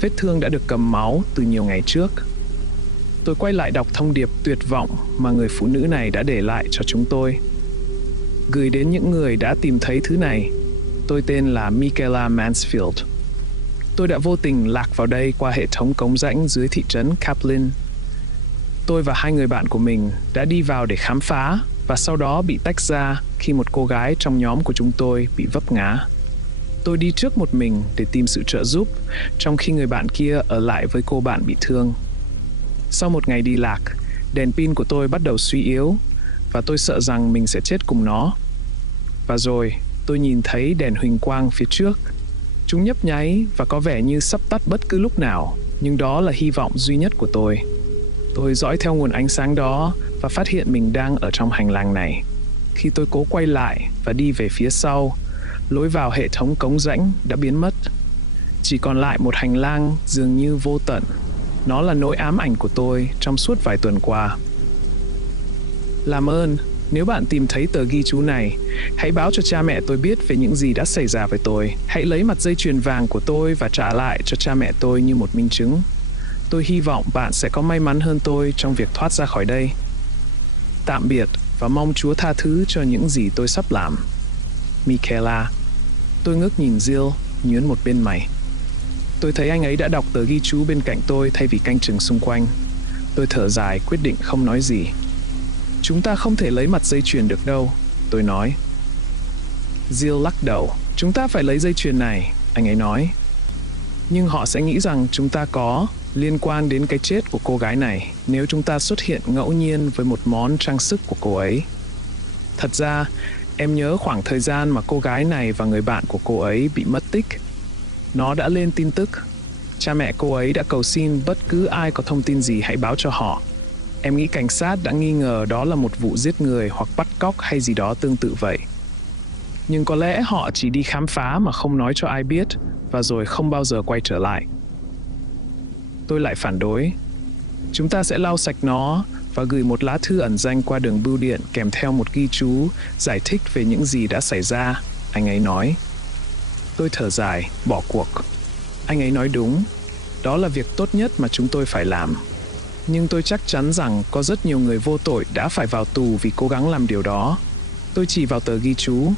Vết thương đã được cầm máu từ nhiều ngày trước. Tôi quay lại đọc thông điệp tuyệt vọng mà người phụ nữ này đã để lại cho chúng tôi. Gửi đến những người đã tìm thấy thứ này, tôi tên là Michaela Mansfield. Tôi đã vô tình lạc vào đây qua hệ thống cống rãnh dưới thị trấn Kaplan. Tôi và hai người bạn của mình đã đi vào để khám phá và sau đó bị tách ra khi một cô gái trong nhóm của chúng tôi bị vấp ngã. Tôi đi trước một mình để tìm sự trợ giúp, trong khi người bạn kia ở lại với cô bạn bị thương. Sau một ngày đi lạc, đèn pin của tôi bắt đầu suy yếu và tôi sợ rằng mình sẽ chết cùng nó. Và rồi, tôi nhìn thấy đèn huỳnh quang phía trước. Chúng nhấp nháy và có vẻ như sắp tắt bất cứ lúc nào, nhưng đó là hy vọng duy nhất của tôi. Tôi dõi theo nguồn ánh sáng đó và phát hiện mình đang ở trong hành lang này. Khi tôi cố quay lại và đi về phía sau, lối vào hệ thống cống rãnh đã biến mất. Chỉ còn lại một hành lang dường như vô tận. Nó là nỗi ám ảnh của tôi trong suốt vài tuần qua. Làm ơn, nếu bạn tìm thấy tờ ghi chú này, hãy báo cho cha mẹ tôi biết về những gì đã xảy ra với tôi. Hãy lấy mặt dây chuyền vàng của tôi và trả lại cho cha mẹ tôi như một minh chứng. Tôi hy vọng bạn sẽ có may mắn hơn tôi trong việc thoát ra khỏi đây. Tạm biệt và mong Chúa tha thứ cho những gì tôi sắp làm. Michaela. Tôi ngước nhìn Jill, nhướng một bên mày. Tôi thấy anh ấy đã đọc tờ ghi chú bên cạnh tôi thay vì canh chừng xung quanh. Tôi thở dài quyết định không nói gì. Chúng ta không thể lấy mặt dây chuyền được đâu, tôi nói. Jill lắc đầu. Chúng ta phải lấy dây chuyền này, anh ấy nói. Nhưng họ sẽ nghĩ rằng chúng ta có liên quan đến cái chết của cô gái này nếu chúng ta xuất hiện ngẫu nhiên với một món trang sức của cô ấy. Thật ra, em nhớ khoảng thời gian mà cô gái này và người bạn của cô ấy bị mất tích. Nó đã lên tin tức. Cha mẹ cô ấy đã cầu xin bất cứ ai có thông tin gì hãy báo cho họ. Em nghĩ cảnh sát đã nghi ngờ đó là một vụ giết người hoặc bắt cóc hay gì đó tương tự vậy. Nhưng có lẽ họ chỉ đi khám phá mà không nói cho ai biết và rồi không bao giờ quay trở lại. Tôi lại phản đối. Chúng ta sẽ lau sạch nó và gửi một lá thư ẩn danh qua đường bưu điện kèm theo một ghi chú giải thích về những gì đã xảy ra, anh ấy nói. Tôi thở dài, bỏ cuộc. Anh ấy nói đúng. Đó là việc tốt nhất mà chúng tôi phải làm. Nhưng tôi chắc chắn rằng có rất nhiều người vô tội đã phải vào tù vì cố gắng làm điều đó. Tôi chỉ vào tờ ghi chú.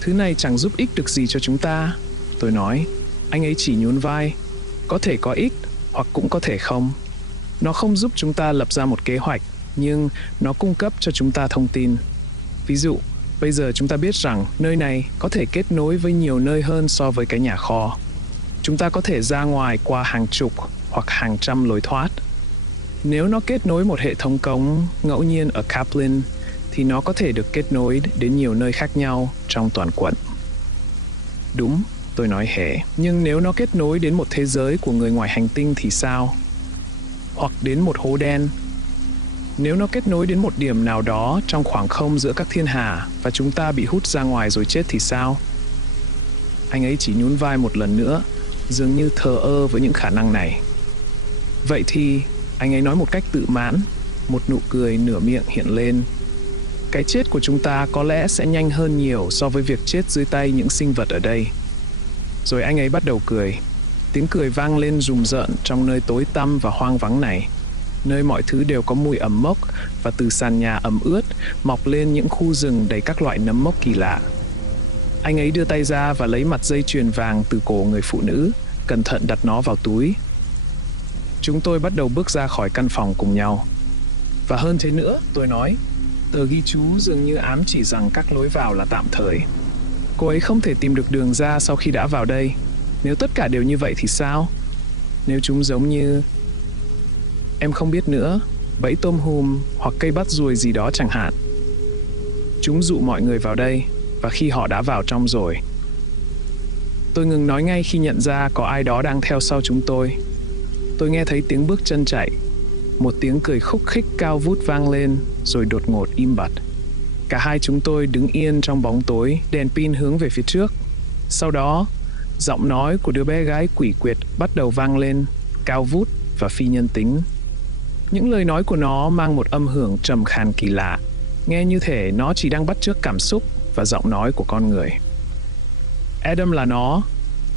Thứ này chẳng giúp ích được gì cho chúng ta, tôi nói. Anh ấy chỉ nhún vai. Có thể có ích, hoặc cũng có thể không. Nó không giúp chúng ta lập ra một kế hoạch, nhưng nó cung cấp cho chúng ta thông tin. Ví dụ, bây giờ chúng ta biết rằng nơi này có thể kết nối với nhiều nơi hơn so với cái nhà kho. Chúng ta có thể ra ngoài qua hàng chục hoặc hàng trăm lối thoát. Nếu nó kết nối một hệ thống cống ngẫu nhiên ở Kaplan, thì nó có thể được kết nối đến nhiều nơi khác nhau trong toàn quận. Đúng, tôi nói hề. Nhưng nếu nó kết nối đến một thế giới của người ngoài hành tinh thì sao? Hoặc đến một hố đen? Nếu nó kết nối đến một điểm nào đó trong khoảng không giữa các thiên hà và chúng ta bị hút ra ngoài rồi chết thì sao? Anh ấy chỉ nhún vai một lần nữa, dường như thờ ơ với những khả năng này. Vậy thì, anh ấy nói một cách tự mãn, một nụ cười nửa miệng hiện lên. Cái chết của chúng ta có lẽ sẽ nhanh hơn nhiều so với việc chết dưới tay những sinh vật ở đây. Rồi anh ấy bắt đầu cười. Tiếng cười vang lên rùng rợn trong nơi tối tăm và hoang vắng này, nơi mọi thứ đều có mùi ẩm mốc và từ sàn nhà ẩm ướt mọc lên những khu rừng đầy các loại nấm mốc kỳ lạ. Anh ấy đưa tay ra và lấy mặt dây chuyền vàng từ cổ người phụ nữ, cẩn thận đặt nó vào túi. Chúng tôi bắt đầu bước ra khỏi căn phòng cùng nhau. Và hơn thế nữa, tôi nói, tờ ghi chú dường như ám chỉ rằng các lối vào là tạm thời. Cô ấy không thể tìm được đường ra sau khi đã vào đây. Nếu tất cả đều như vậy thì sao? Nếu chúng giống như... Em không biết nữa, bẫy tôm hùm hoặc cây bắt ruồi gì đó chẳng hạn. Chúng dụ mọi người vào đây, và khi họ đã vào trong rồi. Tôi ngừng nói ngay khi nhận ra có ai đó đang theo sau chúng tôi. Tôi nghe thấy tiếng bước chân chạy. Một tiếng cười khúc khích cao vút vang lên, rồi đột ngột im bặt. Cả hai chúng tôi đứng yên trong bóng tối, đèn pin hướng về phía trước. Sau đó, giọng nói của đứa bé gái quỷ quyệt bắt đầu vang lên, cao vút và phi nhân tính. Những lời nói của nó mang một âm hưởng trầm khàn kỳ lạ, nghe như thể nó chỉ đang bắt chước cảm xúc và giọng nói của con người. Adam là nó,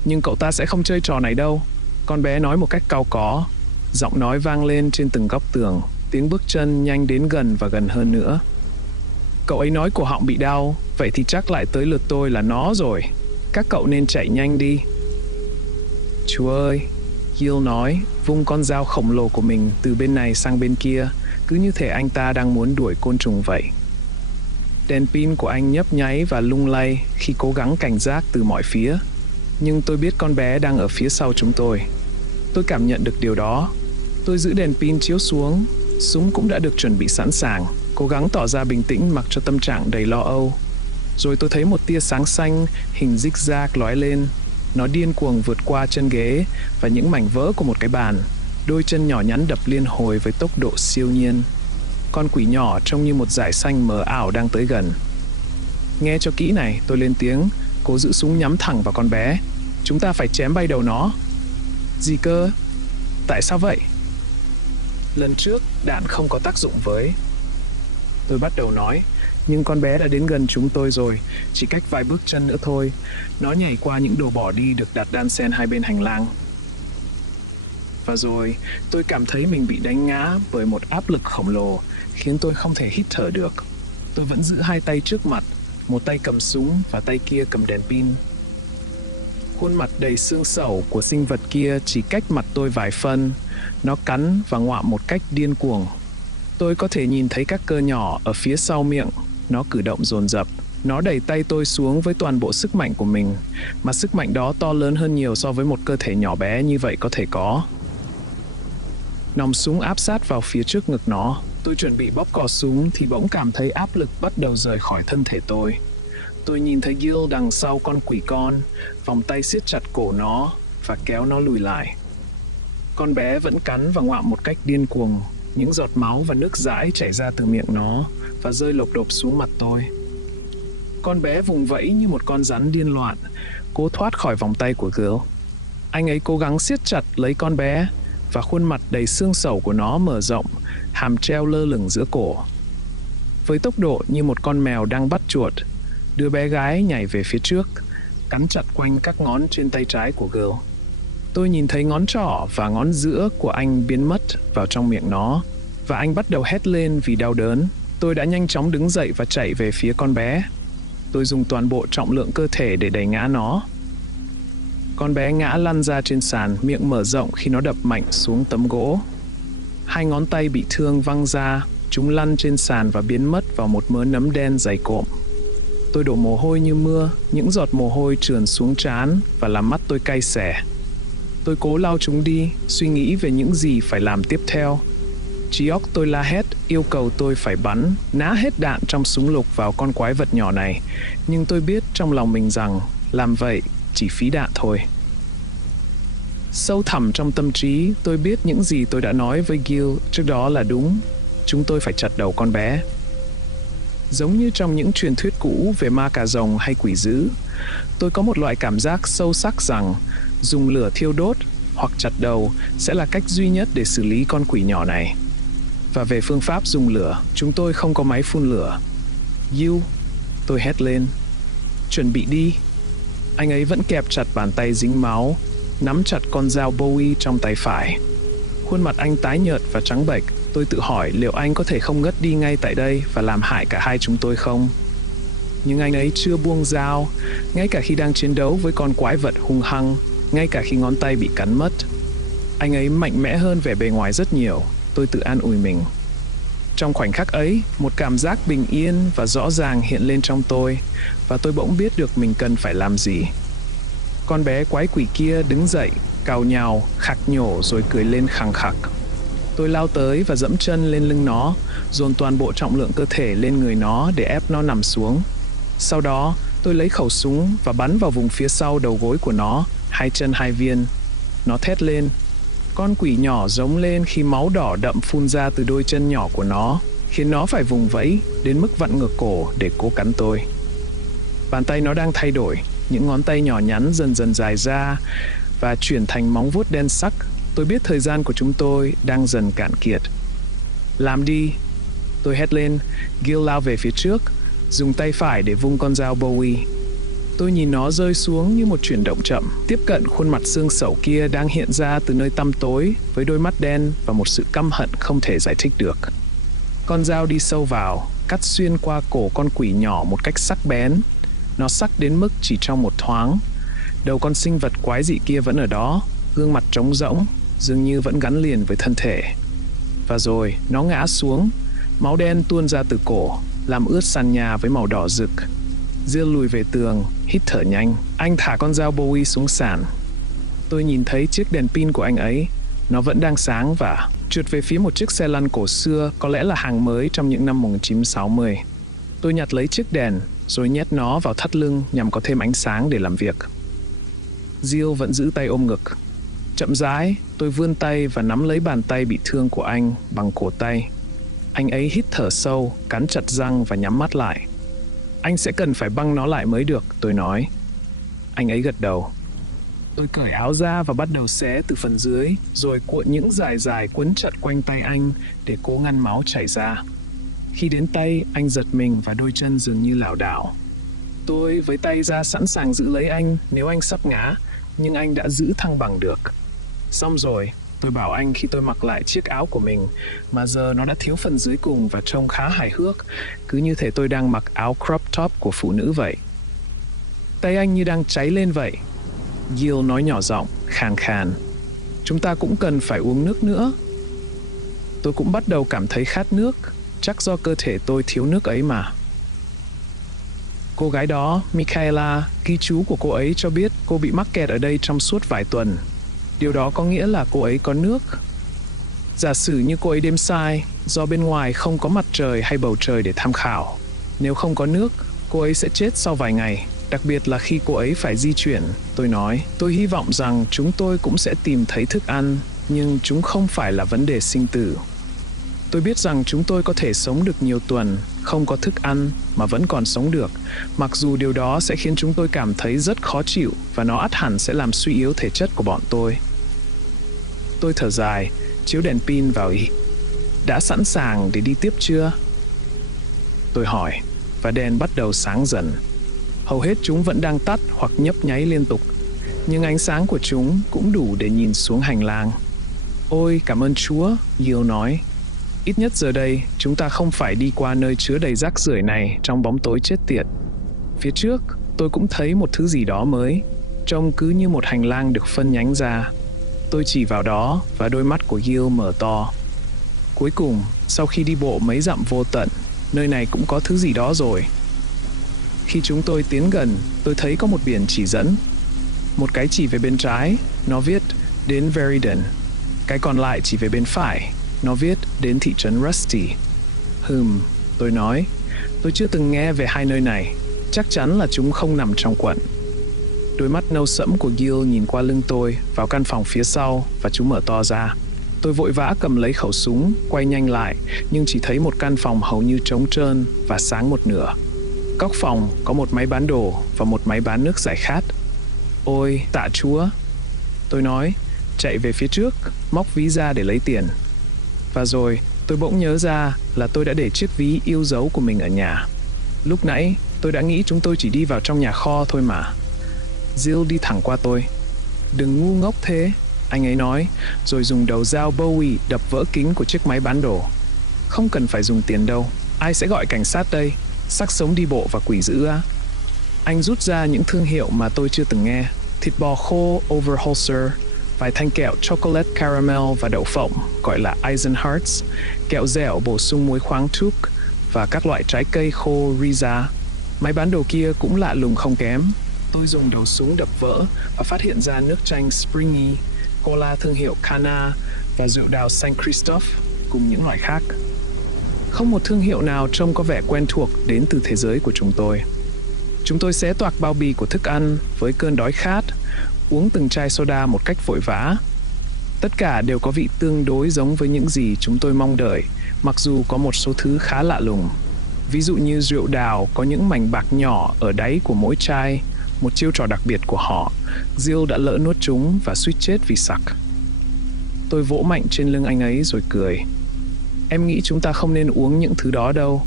nhưng cậu ta sẽ không chơi trò này đâu, con bé nói một cách cau có. Giọng nói vang lên trên từng góc tường, tiếng bước chân nhanh đến gần và gần hơn nữa. Cậu ấy nói cổ họng bị đau, vậy thì chắc lại tới lượt tôi là nó rồi. Các cậu nên chạy nhanh đi. Chúa ơi, Gil nói, vung con dao khổng lồ của mình từ bên này sang bên kia, cứ như thể anh ta đang muốn đuổi côn trùng vậy. Đèn pin của anh nhấp nháy và lung lay khi cố gắng cảnh giác từ mọi phía. Nhưng tôi biết con bé đang ở phía sau chúng tôi. Tôi cảm nhận được điều đó. Tôi giữ đèn pin chiếu xuống, súng cũng đã được chuẩn bị sẵn sàng, cố gắng tỏ ra bình tĩnh mặc cho tâm trạng đầy lo âu. Rồi tôi thấy một tia sáng xanh hình zigzag lóe lên. Nó điên cuồng vượt qua chân ghế và những mảnh vỡ của một cái bàn. Đôi chân nhỏ nhắn đập liên hồi với tốc độ siêu nhiên. Con quỷ nhỏ trông như một dải xanh mờ ảo đang tới gần. Nghe cho kỹ này, tôi lên tiếng, cố giữ súng nhắm thẳng vào con bé. Chúng ta phải chém bay đầu nó. Gì cơ? Tại sao vậy? Lần trước, đạn không có tác dụng với. Tôi bắt đầu nói, nhưng con bé đã đến gần chúng tôi rồi, chỉ cách vài bước chân nữa thôi. Nó nhảy qua những đồ bỏ đi được đặt đan xen hai bên hành lang. Và rồi, tôi cảm thấy mình bị đánh ngã bởi một áp lực khổng lồ, khiến tôi không thể hít thở được. Tôi vẫn giữ hai tay trước mặt, một tay cầm súng và tay kia cầm đèn pin. Khuôn mặt đầy xương sẩu của sinh vật kia chỉ cách mặt tôi vài phân. Nó cắn và ngoạm một cách điên cuồng. Tôi có thể nhìn thấy các cơ nhỏ ở phía sau miệng. Nó cử động dồn dập. Nó đẩy tay tôi xuống với toàn bộ sức mạnh của mình, mà sức mạnh đó to lớn hơn nhiều so với một cơ thể nhỏ bé như vậy có thể có. Nòng súng áp sát vào phía trước ngực nó. Tôi chuẩn bị bóp cò súng thì bỗng cảm thấy áp lực bắt đầu rời khỏi thân thể tôi. Tôi nhìn thấy Gil đằng sau con quỷ con, vòng tay siết chặt cổ nó và kéo nó lùi lại. Con bé vẫn cắn và ngoạm một cách điên cuồng. Những giọt máu và nước dãi chảy ra từ miệng nó và rơi lộp độp xuống mặt tôi. Con bé vùng vẫy như một con rắn điên loạn, cố thoát khỏi vòng tay của Gil. Anh ấy cố gắng siết chặt lấy con bé và khuôn mặt đầy xương sẩu của nó mở rộng, hàm treo lơ lửng giữa cổ. Với tốc độ như một con mèo đang bắt chuột, đứa bé gái nhảy về phía trước, cắn chặt quanh các ngón trên tay trái của Gil. Tôi nhìn thấy ngón trỏ và ngón giữa của anh biến mất vào trong miệng nó, và anh bắt đầu hét lên vì đau đớn. Tôi đã nhanh chóng đứng dậy và chạy về phía con bé. Tôi dùng toàn bộ trọng lượng cơ thể để đẩy ngã nó. Con bé ngã lăn ra trên sàn, miệng mở rộng khi nó đập mạnh xuống tấm gỗ. Hai ngón tay bị thương văng ra, chúng lăn trên sàn và biến mất vào một mớ nấm đen dày cộm. Tôi đổ mồ hôi như mưa, những giọt mồ hôi trườn xuống trán và làm mắt tôi cay xè. Tôi cố lau chúng đi, suy nghĩ về những gì phải làm tiếp theo. Trí óc tôi la hét, yêu cầu tôi phải bắn, nã hết đạn trong súng lục vào con quái vật nhỏ này. Nhưng tôi biết trong lòng mình rằng, làm vậy chỉ phí đạn thôi. Sâu thẳm trong tâm trí, tôi biết những gì tôi đã nói với Gil trước đó là đúng. Chúng tôi phải chặt đầu con bé. Giống như trong những truyền thuyết cũ về ma cà rồng hay quỷ dữ, tôi có một loại cảm giác sâu sắc rằng dùng lửa thiêu đốt hoặc chặt đầu sẽ là cách duy nhất để xử lý con quỷ nhỏ này. Và về phương pháp dùng lửa, chúng tôi không có máy phun lửa. Gil, tôi hét lên, chuẩn bị đi. Anh ấy vẫn kẹp chặt bàn tay dính máu, nắm chặt con dao Bowie trong tay phải. Khuôn mặt anh tái nhợt và trắng bệch. Tôi tự hỏi liệu anh có thể không ngất đi ngay tại đây và làm hại cả hai chúng tôi không? Nhưng anh ấy chưa buông dao, ngay cả khi đang chiến đấu với con quái vật hung hăng, ngay cả khi ngón tay bị cắn mất. Anh ấy mạnh mẽ hơn vẻ bề ngoài rất nhiều, tôi tự an ủi mình. Trong khoảnh khắc ấy, một cảm giác bình yên và rõ ràng hiện lên trong tôi, và tôi bỗng biết được mình cần phải làm gì. Con bé quái quỷ kia đứng dậy, cào nhào, khạc nhổ rồi cười lên khằng khặc. Tôi lao tới và dẫm chân lên lưng nó, dồn toàn bộ trọng lượng cơ thể lên người nó để ép nó nằm xuống. Sau đó, tôi lấy khẩu súng và bắn vào vùng phía sau đầu gối của nó, hai chân hai viên. Nó thét lên. Con quỷ nhỏ rống lên khi máu đỏ đậm phun ra từ đôi chân nhỏ của nó, khiến nó phải vùng vẫy đến mức vặn ngược cổ để cố cắn tôi. Bàn tay nó đang thay đổi, những ngón tay nhỏ nhắn dần dần dài ra và chuyển thành móng vuốt đen sắc. Tôi biết thời gian của chúng tôi đang dần cạn kiệt. Làm đi, tôi hét lên. Gil lao về phía trước, dùng tay phải để vung con dao Bowie. Tôi nhìn nó rơi xuống như một chuyển động chậm, tiếp cận khuôn mặt xương sẩu kia đang hiện ra từ nơi tăm tối với đôi mắt đen và một sự căm hận không thể giải thích được. Con dao đi sâu vào, cắt xuyên qua cổ con quỷ nhỏ một cách sắc bén. Nó sắc đến mức chỉ trong một thoáng. Đầu con sinh vật quái dị kia vẫn ở đó, gương mặt trống rỗng, dường như vẫn gắn liền với thân thể. Và rồi, nó ngã xuống, máu đen tuôn ra từ cổ, làm ướt sàn nhà với màu đỏ rực. Gil lùi về tường, hít thở nhanh. Anh thả con dao Bowie xuống sàn. Tôi nhìn thấy chiếc đèn pin của anh ấy. Nó vẫn đang sáng và trượt về phía một chiếc xe lăn cổ xưa, có lẽ là hàng mới trong những năm 1960. Tôi nhặt lấy chiếc đèn, rồi nhét nó vào thắt lưng nhằm có thêm ánh sáng để làm việc. Jill vẫn giữ tay ôm ngực. Chậm rãi, tôi vươn tay và nắm lấy bàn tay bị thương của anh bằng cổ tay. Anh ấy hít thở sâu, cắn chặt răng và nhắm mắt lại. Anh sẽ cần phải băng nó lại mới được, tôi nói. Anh ấy gật đầu. Tôi cởi áo ra và bắt đầu xé từ phần dưới, rồi cuộn những dải dài quấn chặt quanh tay anh để cố ngăn máu chảy ra. Khi đến tay, anh giật mình và đôi chân dường như lảo đảo. Tôi với tay ra sẵn sàng giữ lấy anh nếu anh sắp ngã, nhưng anh đã giữ thăng bằng được. Xong rồi, tôi bảo anh khi tôi mặc lại chiếc áo của mình, mà giờ nó đã thiếu phần dưới cùng và trông khá hài hước, cứ như thể tôi đang mặc áo crop top của phụ nữ vậy. Tay anh như đang cháy lên vậy. Jill nói nhỏ giọng, khàn khàn. Chúng ta cũng cần phải uống nước nữa. Tôi cũng bắt đầu cảm thấy khát nước, chắc do cơ thể tôi thiếu nước ấy mà. Cô gái đó, Michaela, ghi chú của cô ấy cho biết cô bị mắc kẹt ở đây trong suốt vài tuần. Điều đó có nghĩa là cô ấy có nước. Giả sử như cô ấy đếm sai, do bên ngoài không có mặt trời hay bầu trời để tham khảo. Nếu không có nước, cô ấy sẽ chết sau vài ngày, đặc biệt là khi cô ấy phải di chuyển, tôi nói. Tôi hy vọng rằng chúng tôi cũng sẽ tìm thấy thức ăn, nhưng chúng không phải là vấn đề sinh tử. Tôi biết rằng chúng tôi có thể sống được nhiều tuần, không có thức ăn mà vẫn còn sống được, mặc dù điều đó sẽ khiến chúng tôi cảm thấy rất khó chịu và nó ắt hẳn sẽ làm suy yếu thể chất của bọn tôi. Tôi thở dài, chiếu đèn pin vào ý. Đã sẵn sàng để đi tiếp chưa? Tôi hỏi, và đèn bắt đầu sáng dần. Hầu hết chúng vẫn đang tắt hoặc nhấp nháy liên tục, nhưng ánh sáng của chúng cũng đủ để nhìn xuống hành lang. Ôi, cảm ơn Chúa, Jill nói. Ít nhất giờ đây, chúng ta không phải đi qua nơi chứa đầy rác rưởi này trong bóng tối chết tiệt. Phía trước, tôi cũng thấy một thứ gì đó mới, trông cứ như một hành lang được phân nhánh ra. Tôi chỉ vào đó và đôi mắt của Jill mở to. Cuối cùng, sau khi đi bộ mấy dặm vô tận, nơi này cũng có thứ gì đó rồi. Khi chúng tôi tiến gần, tôi thấy có một biển chỉ dẫn. Một cái chỉ về bên trái, nó viết đến Veriden. Cái còn lại chỉ về bên phải, nó viết đến thị trấn Rusty. Tôi nói, tôi chưa từng nghe về hai nơi này, chắc chắn là chúng không nằm trong quận. Đôi mắt nâu sẫm của Jill nhìn qua lưng tôi vào căn phòng phía sau và chúng mở to ra. Tôi vội vã cầm lấy khẩu súng, quay nhanh lại, nhưng chỉ thấy một căn phòng hầu như trống trơn và sáng một nửa. Góc phòng có một máy bán đồ và một máy bán nước giải khát. Ôi, tạ Chúa! Tôi nói, chạy về phía trước, móc ví ra để lấy tiền. Và rồi, tôi bỗng nhớ ra là tôi đã để chiếc ví yêu dấu của mình ở nhà. Lúc nãy, tôi đã nghĩ chúng tôi chỉ đi vào trong nhà kho thôi mà. Jill đi thẳng qua tôi. Đừng ngu ngốc thế, anh ấy nói, rồi dùng đầu dao Bowie đập vỡ kính của chiếc máy bán đồ. Không cần phải dùng tiền đâu, ai sẽ gọi cảnh sát đây? Xác sống đi bộ và quỷ dữ á. Anh rút ra những thương hiệu mà tôi chưa từng nghe. Thịt bò khô Overholser, vài thanh kẹo chocolate caramel và đậu phộng gọi là Eisenhart's, kẹo dẻo bổ sung muối khoáng Tuk và các loại trái cây khô Riza. Máy bán đồ kia cũng lạ lùng không kém. Tôi dùng đầu súng đập vỡ và phát hiện ra nước chanh Springy, cola thương hiệu Cana và rượu đào Saint Christophe cùng những loại khác. Không một thương hiệu nào trông có vẻ quen thuộc đến từ thế giới của chúng tôi. Chúng tôi xé toạc bao bì của thức ăn với cơn đói khát, uống từng chai soda một cách vội vã. Tất cả đều có vị tương đối giống với những gì chúng tôi mong đợi, mặc dù có một số thứ khá lạ lùng. Ví dụ như rượu đào có những mảnh bạc nhỏ ở đáy của mỗi chai, một chiêu trò đặc biệt của họ. Jill đã lỡ nuốt chúng và suýt chết vì sặc. Tôi vỗ mạnh trên lưng anh ấy rồi cười. Em nghĩ chúng ta không nên uống những thứ đó đâu.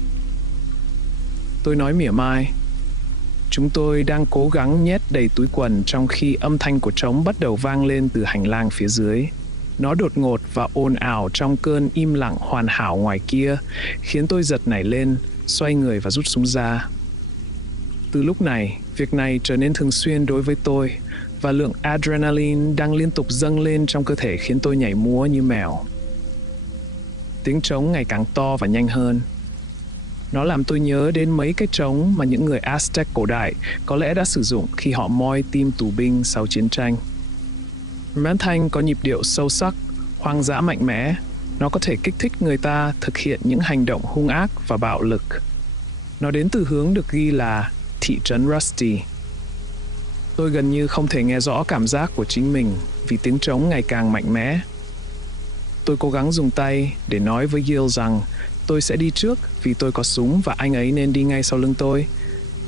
Tôi nói mỉa mai. Chúng tôi đang cố gắng nhét đầy túi quần trong khi âm thanh của trống bắt đầu vang lên từ hành lang phía dưới. Nó đột ngột và ồn ào trong cơn im lặng hoàn hảo ngoài kia, khiến tôi giật nảy lên, xoay người và rút súng ra. Từ lúc này, việc này trở nên thường xuyên đối với tôi, và lượng adrenaline đang liên tục dâng lên trong cơ thể khiến tôi nhảy múa như mèo. Tiếng trống ngày càng to và nhanh hơn. Nó làm tôi nhớ đến mấy cái trống mà những người Aztec cổ đại có lẽ đã sử dụng khi họ moi tim tù binh sau chiến tranh. Âm thanh có nhịp điệu sâu sắc, hoang dã mạnh mẽ. Nó có thể kích thích người ta thực hiện những hành động hung ác và bạo lực. Nó đến từ hướng được ghi là thị trấn Rusty. Tôi gần như không thể nghe rõ cảm giác của chính mình vì tiếng trống ngày càng mạnh mẽ. Tôi cố gắng dùng tay để nói với Gil rằng tôi sẽ đi trước vì tôi có súng và anh ấy nên đi ngay sau lưng tôi.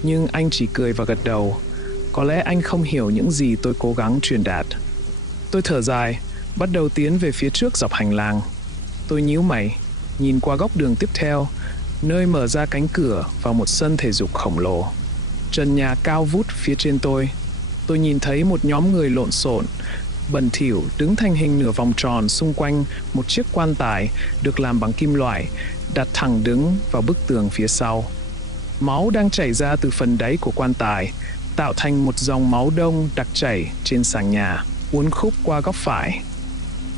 Nhưng anh chỉ cười và gật đầu. Có lẽ anh không hiểu những gì tôi cố gắng truyền đạt. Tôi thở dài, bắt đầu tiến về phía trước dọc hành lang. Tôi nhíu mày, nhìn qua góc đường tiếp theo, nơi mở ra cánh cửa vào một sân thể dục khổng lồ. Trần nhà cao vút phía trên tôi nhìn thấy một nhóm người lộn xộn, bẩn thỉu đứng thành hình nửa vòng tròn xung quanh một chiếc quan tài được làm bằng kim loại, đặt thẳng đứng vào bức tường phía sau. Máu đang chảy ra từ phần đáy của quan tài, tạo thành một dòng máu đông đặc chảy trên sàn nhà, uốn khúc qua góc phải.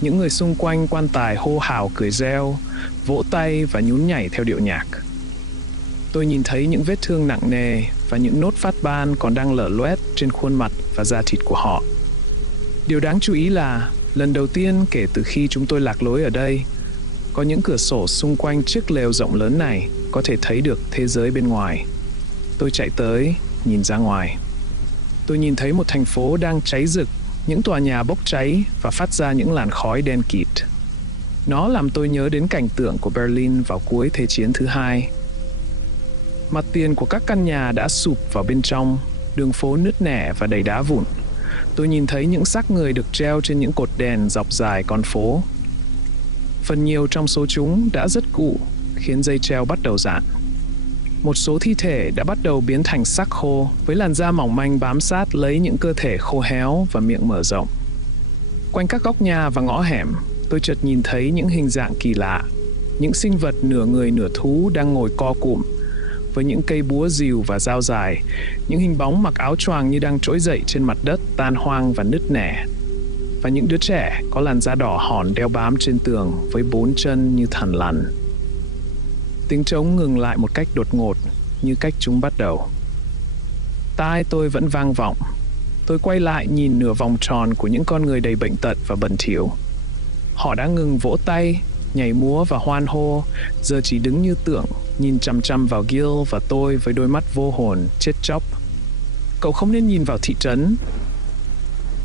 Những người xung quanh quan tài hô hào cười reo, vỗ tay và nhún nhảy theo điệu nhạc. Tôi nhìn thấy những vết thương nặng nề và những nốt phát ban còn đang lở loét trên khuôn mặt và da thịt của họ. Điều đáng chú ý là, lần đầu tiên kể từ khi chúng tôi lạc lối ở đây, có những cửa sổ xung quanh chiếc lều rộng lớn này có thể thấy được thế giới bên ngoài. Tôi chạy tới, nhìn ra ngoài. Tôi nhìn thấy một thành phố đang cháy rực, những tòa nhà bốc cháy và phát ra những làn khói đen kịt. Nó làm tôi nhớ đến cảnh tượng của Berlin vào cuối Thế chiến thứ hai. Mặt tiền của các căn nhà đã sụp vào bên trong, đường phố nứt nẻ và đầy đá vụn. Tôi nhìn thấy những xác người được treo trên những cột đèn dọc dài con phố. Phần nhiều trong số chúng đã rất cũ, khiến dây treo bắt đầu rạn. Một số thi thể đã bắt đầu biến thành xác khô, với làn da mỏng manh bám sát lấy những cơ thể khô héo và miệng mở rộng. Quanh các góc nhà và ngõ hẻm, tôi chợt nhìn thấy những hình dạng kỳ lạ. Những sinh vật nửa người nửa thú đang ngồi co cụm, với những cây búa rìu và dao dài, những hình bóng mặc áo choàng như đang trỗi dậy trên mặt đất tan hoang và nứt nẻ. Và những đứa trẻ có làn da đỏ hòn đeo bám trên tường với 4 chân như thằn lằn. Tiếng trống ngừng lại một cách đột ngột, như cách chúng bắt đầu. Tai tôi vẫn vang vọng. Tôi quay lại nhìn nửa vòng tròn của những con người đầy bệnh tật và bẩn thỉu. Họ đã ngừng vỗ tay, nhảy múa và hoan hô, giờ chỉ đứng như tượng, nhìn chằm chằm vào Gil và tôi với đôi mắt vô hồn, chết chóc. Cậu không nên nhìn vào thị trấn.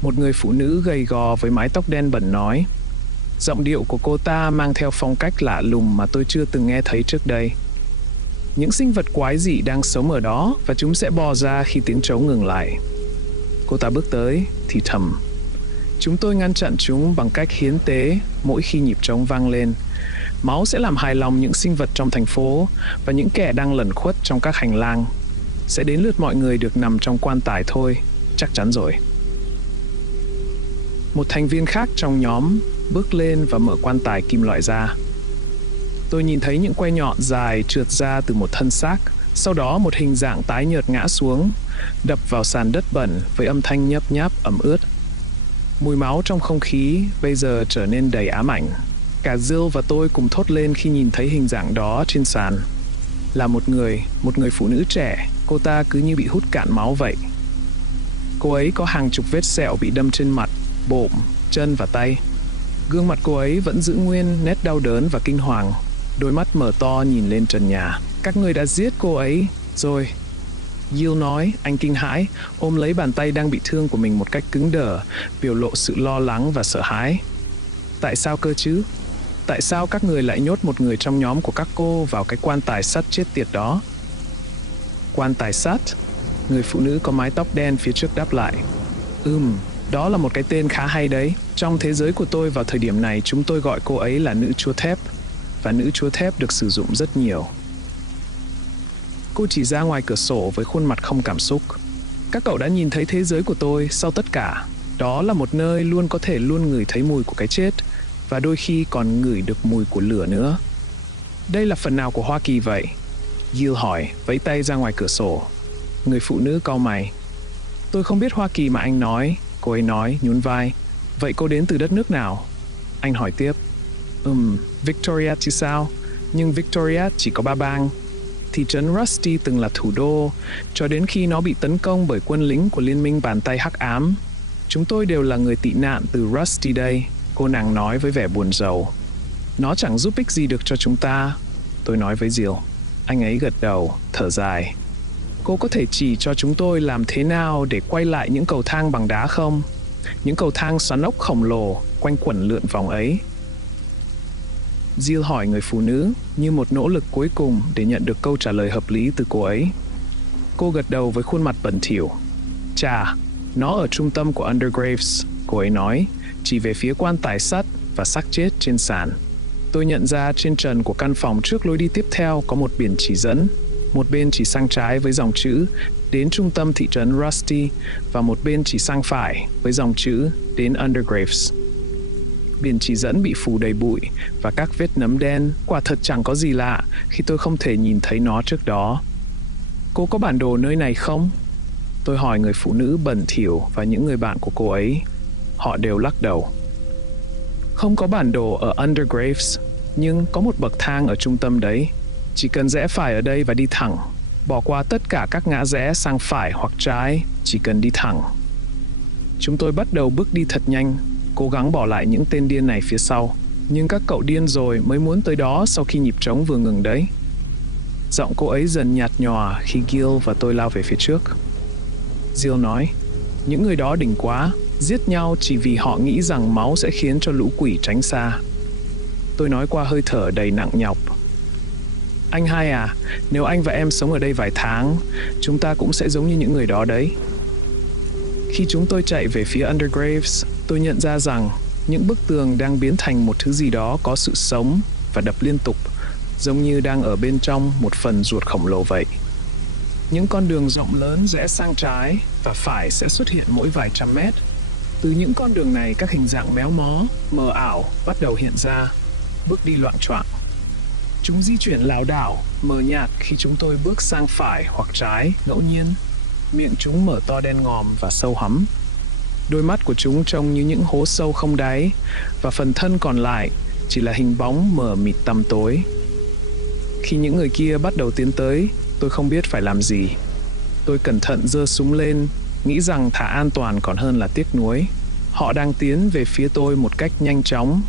Một người phụ nữ gầy gò với mái tóc đen bẩn nói. Giọng điệu của cô ta mang theo phong cách lạ lùng mà tôi chưa từng nghe thấy trước đây. Những sinh vật quái dị đang sống ở đó và chúng sẽ bò ra khi tiếng trống ngừng lại. Cô ta bước tới, thì thầm. Chúng tôi ngăn chặn chúng bằng cách hiến tế mỗi khi nhịp trống vang lên. Máu sẽ làm hài lòng những sinh vật trong thành phố và những kẻ đang lẩn khuất trong các hành lang. Sẽ đến lượt mọi người được nằm trong quan tài thôi, chắc chắn rồi. Một thành viên khác trong nhóm bước lên và mở quan tài kim loại ra. Tôi nhìn thấy những que nhọn dài trượt ra từ một thân xác, sau đó một hình dạng tái nhợt ngã xuống, đập vào sàn đất bẩn với âm thanh nhấp nháp ẩm ướt. Mùi máu trong không khí bây giờ trở nên đầy ám ảnh. Cả Jill và tôi cùng thốt lên khi nhìn thấy hình dạng đó trên sàn. Là một người phụ nữ trẻ, cô ta cứ như bị hút cạn máu vậy. Cô ấy có hàng chục vết sẹo bị đâm trên mặt, bụng, chân và tay. Gương mặt cô ấy vẫn giữ nguyên nét đau đớn và kinh hoàng. Đôi mắt mở to nhìn lên trần nhà. Các người đã giết cô ấy rồi. Gil nói, anh kinh hãi, ôm lấy bàn tay đang bị thương của mình một cách cứng đờ, biểu lộ sự lo lắng và sợ hãi. Tại sao cơ chứ? Tại sao các người lại nhốt một người trong nhóm của các cô vào cái quan tài sắt chết tiệt đó? Quan tài sắt? Người phụ nữ có mái tóc đen phía trước đáp lại. Đó là một cái tên khá hay đấy. Trong thế giới của tôi vào thời điểm này, chúng tôi gọi cô ấy là nữ chúa thép. Và nữ chúa thép được sử dụng rất nhiều. Cô chỉ ra ngoài cửa sổ với khuôn mặt không cảm xúc. Các cậu đã nhìn thấy thế giới của tôi sau tất cả. Đó là một nơi luôn có thể luôn ngửi thấy mùi của cái chết, và đôi khi còn ngửi được mùi của lửa nữa. Đây là phần nào của Hoa Kỳ vậy? Gil hỏi, vẫy tay ra ngoài cửa sổ. Người phụ nữ cau mày. Tôi không biết Hoa Kỳ mà anh nói, cô ấy nói, nhún vai. Vậy cô đến từ đất nước nào? Anh hỏi tiếp. Victoria chứ sao? Nhưng Victoria chỉ có 3 bang. Thị trấn Rusty từng là thủ đô, cho đến khi nó bị tấn công bởi quân lính của Liên minh Bàn tay hắc ám. Chúng tôi đều là người tị nạn từ Rusty đây, cô nàng nói với vẻ buồn rầu. Nó chẳng giúp ích gì được cho chúng ta, tôi nói với Jill. Anh ấy gật đầu, thở dài. Cô có thể chỉ cho chúng tôi làm thế nào để quay lại những cầu thang bằng đá không? Những cầu thang xoắn ốc khổng lồ quanh quẩn lượn vòng ấy. Jill hỏi người phụ nữ như một nỗ lực cuối cùng để nhận được câu trả lời hợp lý từ cô ấy. Cô gật đầu với khuôn mặt bẩn thỉu. Chà, nó ở trung tâm của Undergraves, cô ấy nói, chỉ về phía quan tài sắt và xác chết trên sàn. Tôi nhận ra trên trần của căn phòng trước lối đi tiếp theo có một biển chỉ dẫn. Một bên chỉ sang trái với dòng chữ đến trung tâm thị trấn Rusty và một bên chỉ sang phải với dòng chữ đến Undergraves. Biển chỉ dẫn bị phủ đầy bụi và các vết nấm đen, quả thật chẳng có gì lạ khi tôi không thể nhìn thấy nó trước đó. Cô có bản đồ nơi này không? Tôi hỏi người phụ nữ bẩn thỉu và những người bạn của cô ấy. Họ đều lắc đầu. Không có bản đồ ở Undergraves, nhưng có một bậc thang ở trung tâm đấy. Chỉ cần rẽ phải ở đây và đi thẳng, bỏ qua tất cả các ngã rẽ sang phải hoặc trái, chỉ cần đi thẳng. Chúng tôi bắt đầu bước đi thật nhanh, cố gắng bỏ lại những tên điên này phía sau. Nhưng các cậu điên rồi mới muốn tới đó sau khi nhịp trống vừa ngừng đấy. Giọng cô ấy dần nhạt nhòa khi Gil và tôi lao về phía trước. Jill nói, những người đó đỉnh quá, giết nhau chỉ vì họ nghĩ rằng máu sẽ khiến cho lũ quỷ tránh xa. Tôi nói qua hơi thở đầy nặng nhọc. Anh hai à, nếu anh và em sống ở đây vài tháng, chúng ta cũng sẽ giống như những người đó đấy. Khi chúng tôi chạy về phía Undergraves, tôi nhận ra rằng những bức tường đang biến thành một thứ gì đó có sự sống và đập liên tục, giống như đang ở bên trong một phần ruột khổng lồ vậy. Những con đường rộng lớn rẽ sang trái và phải sẽ xuất hiện mỗi vài trăm mét. Từ những con đường này, các hình dạng méo mó, mờ ảo bắt đầu hiện ra, bước đi loạng choạng. Chúng di chuyển lảo đảo, mờ nhạt khi chúng tôi bước sang phải hoặc trái ngẫu nhiên. Miệng chúng mở to đen ngòm và sâu hắm. Đôi mắt của chúng trông như những hố sâu không đáy, và phần thân còn lại chỉ là hình bóng mờ mịt tăm tối. Khi những người kia bắt đầu tiến tới, tôi không biết phải làm gì. Tôi cẩn thận giơ súng lên, nghĩ rằng thả an toàn còn hơn là tiếc nuối. Họ đang tiến về phía tôi một cách nhanh chóng,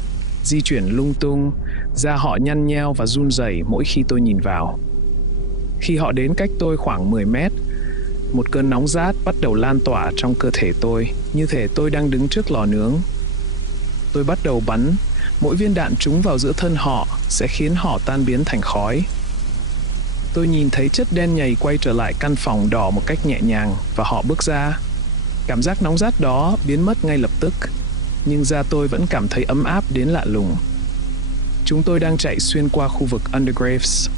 di chuyển lung tung, da họ nhăn nheo và run rẩy mỗi khi tôi nhìn vào. Khi họ đến cách tôi khoảng 10 mét, một cơn nóng rát bắt đầu lan tỏa trong cơ thể tôi, như thể tôi đang đứng trước lò nướng. Tôi bắt đầu bắn, mỗi viên đạn trúng vào giữa thân họ sẽ khiến họ tan biến thành khói. Tôi nhìn thấy chất đen nhầy quay trở lại căn phòng đỏ một cách nhẹ nhàng và họ bước ra. Cảm giác nóng rát đó biến mất ngay lập tức, nhưng da tôi vẫn cảm thấy ấm áp đến lạ lùng. Chúng tôi đang chạy xuyên qua khu vực Undergraves.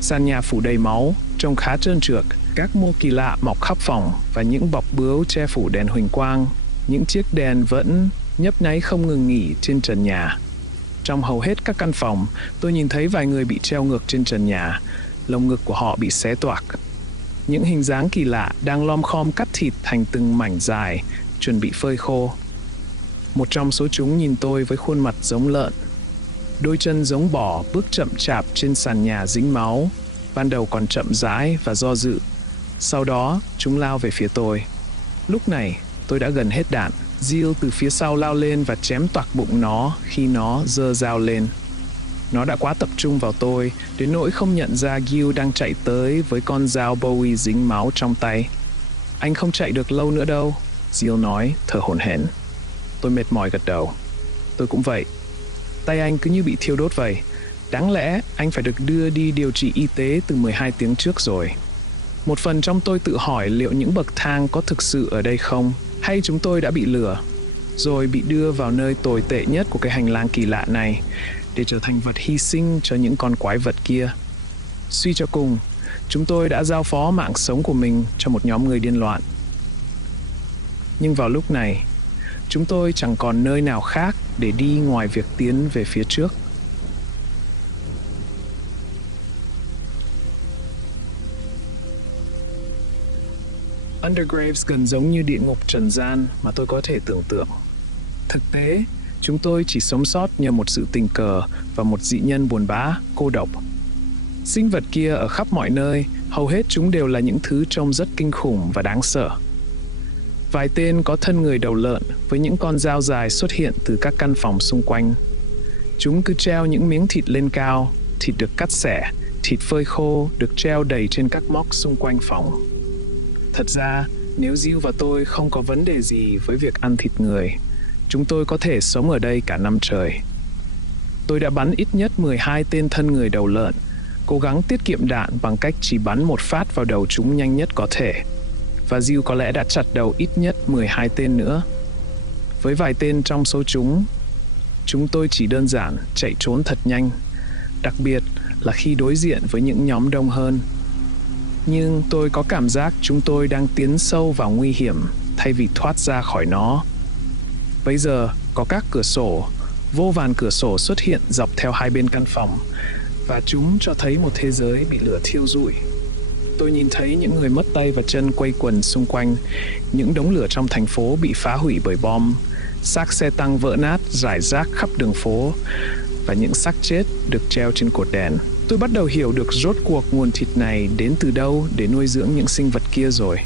Sàn nhà phủ đầy máu, trông khá trơn trượt, các mô kỳ lạ mọc khắp phòng và những bọc bướu che phủ đèn huỳnh quang. Những chiếc đèn vẫn nhấp nháy không ngừng nghỉ trên trần nhà. Trong hầu hết các căn phòng, tôi nhìn thấy vài người bị treo ngược trên trần nhà, lồng ngực của họ bị xé toạc. Những hình dáng kỳ lạ đang lom khom cắt thịt thành từng mảnh dài, chuẩn bị phơi khô. Một trong số chúng nhìn tôi với khuôn mặt giống lợn. Đôi chân giống bò bước chậm chạp trên sàn nhà dính máu, ban đầu còn chậm rãi và do dự. Sau đó, chúng lao về phía tôi. Lúc này, tôi đã gần hết đạn. Jill từ phía sau lao lên và chém toạc bụng nó khi nó giơ dao lên. Nó đã quá tập trung vào tôi, đến nỗi không nhận ra Gil đang chạy tới với con dao Bowie dính máu trong tay. Anh không chạy được lâu nữa đâu, Jill nói, thở hổn hển. Tôi mệt mỏi gật đầu. Tôi cũng vậy. Tay anh cứ như bị thiêu đốt vậy. Đáng lẽ anh phải được đưa đi điều trị y tế từ 12 tiếng trước rồi. Một phần trong tôi tự hỏi liệu những bậc thang có thực sự ở đây không, hay chúng tôi đã bị lừa, rồi bị đưa vào nơi tồi tệ nhất của cái hành lang kỳ lạ này, để trở thành vật hy sinh cho những con quái vật kia. Suy cho cùng, chúng tôi đã giao phó mạng sống của mình cho một nhóm người điên loạn. Nhưng vào lúc này, chúng tôi chẳng còn nơi nào khác để đi ngoài việc tiến về phía trước. Undergraves gần giống như địa ngục trần gian mà tôi có thể tưởng tượng. Thực tế, chúng tôi chỉ sống sót nhờ một sự tình cờ và một dị nhân buồn bã, cô độc. Sinh vật kia ở khắp mọi nơi, hầu hết chúng đều là những thứ trông rất kinh khủng và đáng sợ. Vài tên có thân người đầu lợn với những con dao dài xuất hiện từ các căn phòng xung quanh. Chúng cứ treo những miếng thịt lên cao, thịt được cắt xẻ, thịt phơi khô được treo đầy trên các móc xung quanh phòng. Thật ra, nếu Jill và tôi không có vấn đề gì với việc ăn thịt người, chúng tôi có thể sống ở đây cả năm trời. Tôi đã bắn ít nhất 12 tên thân người đầu lợn, cố gắng tiết kiệm đạn bằng cách chỉ bắn một phát vào đầu chúng nhanh nhất có thể. Và Jill có lẽ đã chặt đầu ít nhất 12 tên nữa. Với vài tên trong số chúng tôi chỉ đơn giản chạy trốn thật nhanh, đặc biệt là khi đối diện với những nhóm đông hơn. Nhưng tôi có cảm giác chúng tôi đang tiến sâu vào nguy hiểm thay vì thoát ra khỏi nó. Bây giờ có các cửa sổ, vô vàn cửa sổ xuất hiện dọc theo hai bên căn phòng, và chúng cho thấy một thế giới bị lửa thiêu rụi. Tôi nhìn thấy những người mất tay và chân quây quần xung quanh, những đống lửa trong thành phố bị phá hủy bởi bom, xác xe tăng vỡ nát rải rác khắp đường phố, và những xác chết được treo trên cột đèn. Tôi bắt đầu hiểu được rốt cuộc nguồn thịt này đến từ đâu để nuôi dưỡng những sinh vật kia rồi.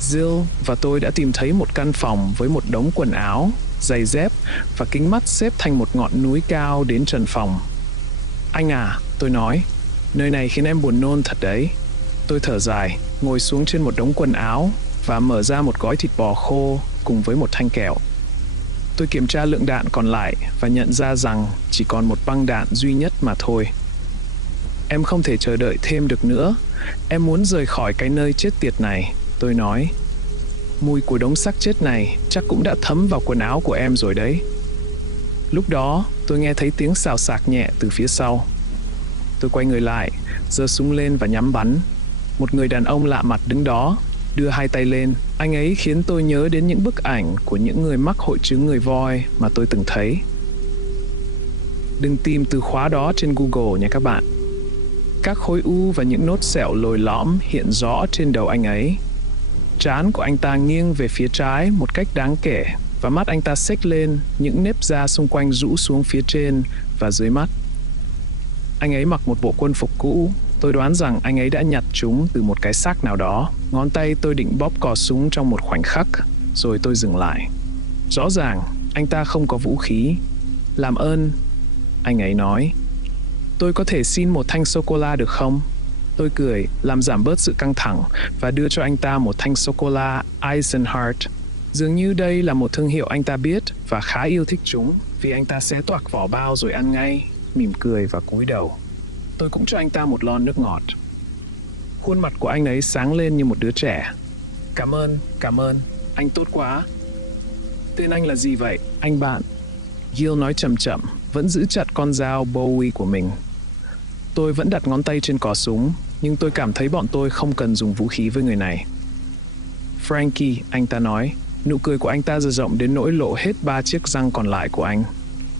Jill và tôi đã tìm thấy một căn phòng với một đống quần áo, giày dép và kính mắt xếp thành một ngọn núi cao đến trần phòng. Anh à, tôi nói, nơi này khiến em buồn nôn thật đấy. Tôi thở dài, ngồi xuống trên một đống quần áo và mở ra một gói thịt bò khô cùng với một thanh kẹo. Tôi kiểm tra lượng đạn còn lại và nhận ra rằng chỉ còn một băng đạn duy nhất mà thôi. Em không thể chờ đợi thêm được nữa. Em muốn rời khỏi cái nơi chết tiệt này, tôi nói. Mùi của đống xác chết này chắc cũng đã thấm vào quần áo của em rồi đấy. Lúc đó, tôi nghe thấy tiếng xào xạc nhẹ từ phía sau. Tôi quay người lại, giơ súng lên và nhắm bắn. Một người đàn ông lạ mặt đứng đó, đưa hai tay lên. Anh ấy khiến tôi nhớ đến những bức ảnh của những người mắc hội chứng người voi mà tôi từng thấy. Đừng tìm từ khóa đó trên Google nha các bạn. Các khối u và những nốt sẹo lồi lõm hiện rõ trên đầu anh ấy. Trán của anh ta nghiêng về phía trái một cách đáng kể, và mắt anh ta xếch lên, những nếp da xung quanh rũ xuống phía trên và dưới mắt. Anh ấy mặc một bộ quân phục cũ. Tôi đoán rằng anh ấy đã nhặt chúng từ một cái xác nào đó. Ngón tay tôi định bóp cò súng trong một khoảnh khắc, rồi tôi dừng lại. Rõ ràng, anh ta không có vũ khí. Làm ơn, anh ấy nói. Tôi có thể xin một thanh sô-cô-la được không? Tôi cười, làm giảm bớt sự căng thẳng và đưa cho anh ta một thanh sô-cô-la Eisenhart. Dường như đây là một thương hiệu anh ta biết và khá yêu thích chúng, vì anh ta xé toạc vỏ bao rồi ăn ngay, mỉm cười và cúi đầu. Tôi cũng cho anh ta một lon nước ngọt. Khuôn mặt của anh ấy sáng lên như một đứa trẻ. Cảm ơn, anh tốt quá. Tên anh là gì vậy, anh bạn? Gil nói chậm chậm, vẫn giữ chặt con dao Bowie của mình. Tôi vẫn đặt ngón tay trên cò súng, nhưng tôi cảm thấy bọn tôi không cần dùng vũ khí với người này. Frankie, anh ta nói. Nụ cười của anh ta dở rộng đến nỗi lộ hết 3 chiếc răng còn lại của anh.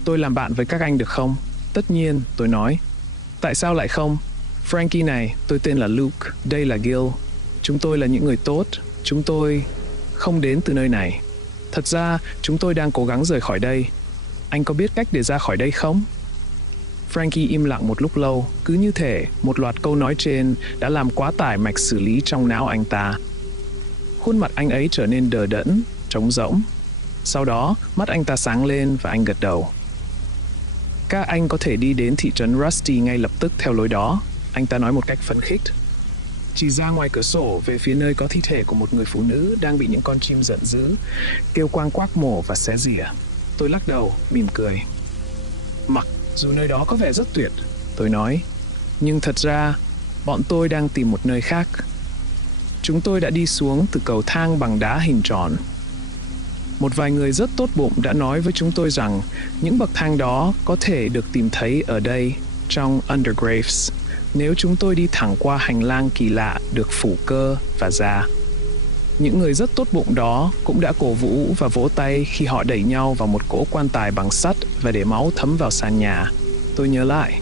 Tôi làm bạn với các anh được không? Tất nhiên, tôi nói. Tại sao lại không? Frankie này, tôi tên là Luke, đây là Gil. Chúng tôi là những người tốt, chúng tôi không đến từ nơi này. Thật ra, chúng tôi đang cố gắng rời khỏi đây. Anh có biết cách để ra khỏi đây không? Frankie im lặng một lúc lâu, cứ như thể một loạt câu nói trên đã làm quá tải mạch xử lý trong não anh ta. Khuôn mặt anh ấy trở nên đờ đẫn, trống rỗng. Sau đó, mắt anh ta sáng lên và anh gật đầu. Các anh có thể đi đến thị trấn Rusty ngay lập tức theo lối đó, anh ta nói một cách phấn khích. Chỉ ra ngoài cửa sổ về phía nơi có thi thể của một người phụ nữ đang bị những con chim giận dữ, kêu quang quác mổ và xé rỉa. Tôi lắc đầu, mỉm cười. Mặc dù nơi đó có vẻ rất tuyệt, tôi nói, nhưng thật ra, bọn tôi đang tìm một nơi khác. Chúng tôi đã đi xuống từ cầu thang bằng đá hình tròn. Một vài người rất tốt bụng đã nói với chúng tôi rằng những bậc thang đó có thể được tìm thấy ở đây, trong Undergraves, nếu chúng tôi đi thẳng qua hành lang kỳ lạ được phủ cơ và da. Những người rất tốt bụng đó cũng đã cổ vũ và vỗ tay khi họ đẩy nhau vào một cỗ quan tài bằng sắt và để máu thấm vào sàn nhà. Tôi nhớ lại.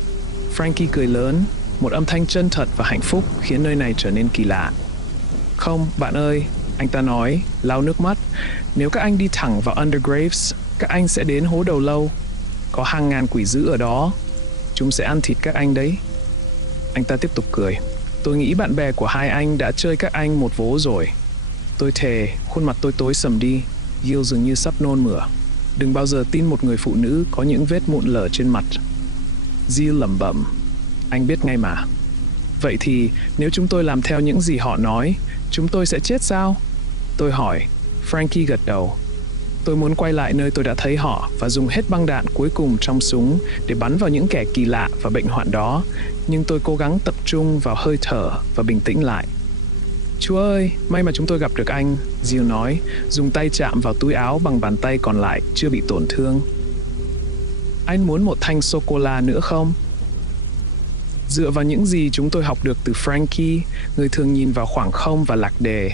Frankie cười lớn, một âm thanh chân thật và hạnh phúc khiến nơi này trở nên kỳ lạ. Không, bạn ơi, anh ta nói, lau nước mắt. Nếu các anh đi thẳng vào Undergraves, các anh sẽ đến hố đầu lâu. Có hàng ngàn quỷ dữ ở đó. Chúng sẽ ăn thịt các anh đấy. Anh ta tiếp tục cười. Tôi nghĩ bạn bè của hai anh đã chơi các anh một vố rồi. Tôi thề, khuôn mặt tôi tối sầm đi. Gil dường như sắp nôn mửa. Đừng bao giờ tin một người phụ nữ có những vết mụn lở trên mặt. Gil lẩm bẩm. Anh biết ngay mà. Vậy thì nếu chúng tôi làm theo những gì họ nói, chúng tôi sẽ chết sao? Tôi hỏi. Frankie gật đầu. Tôi muốn quay lại nơi tôi đã thấy họ và dùng hết băng đạn cuối cùng trong súng để bắn vào những kẻ kỳ lạ và bệnh hoạn đó, nhưng tôi cố gắng tập trung vào hơi thở và bình tĩnh lại. Chúa ơi, may mà chúng tôi gặp được anh, Jill nói, dùng tay chạm vào túi áo bằng bàn tay còn lại chưa bị tổn thương. Anh muốn một thanh sô-cô-la nữa không? Dựa vào những gì chúng tôi học được từ Frankie, người thường nhìn vào khoảng không và lạc đề,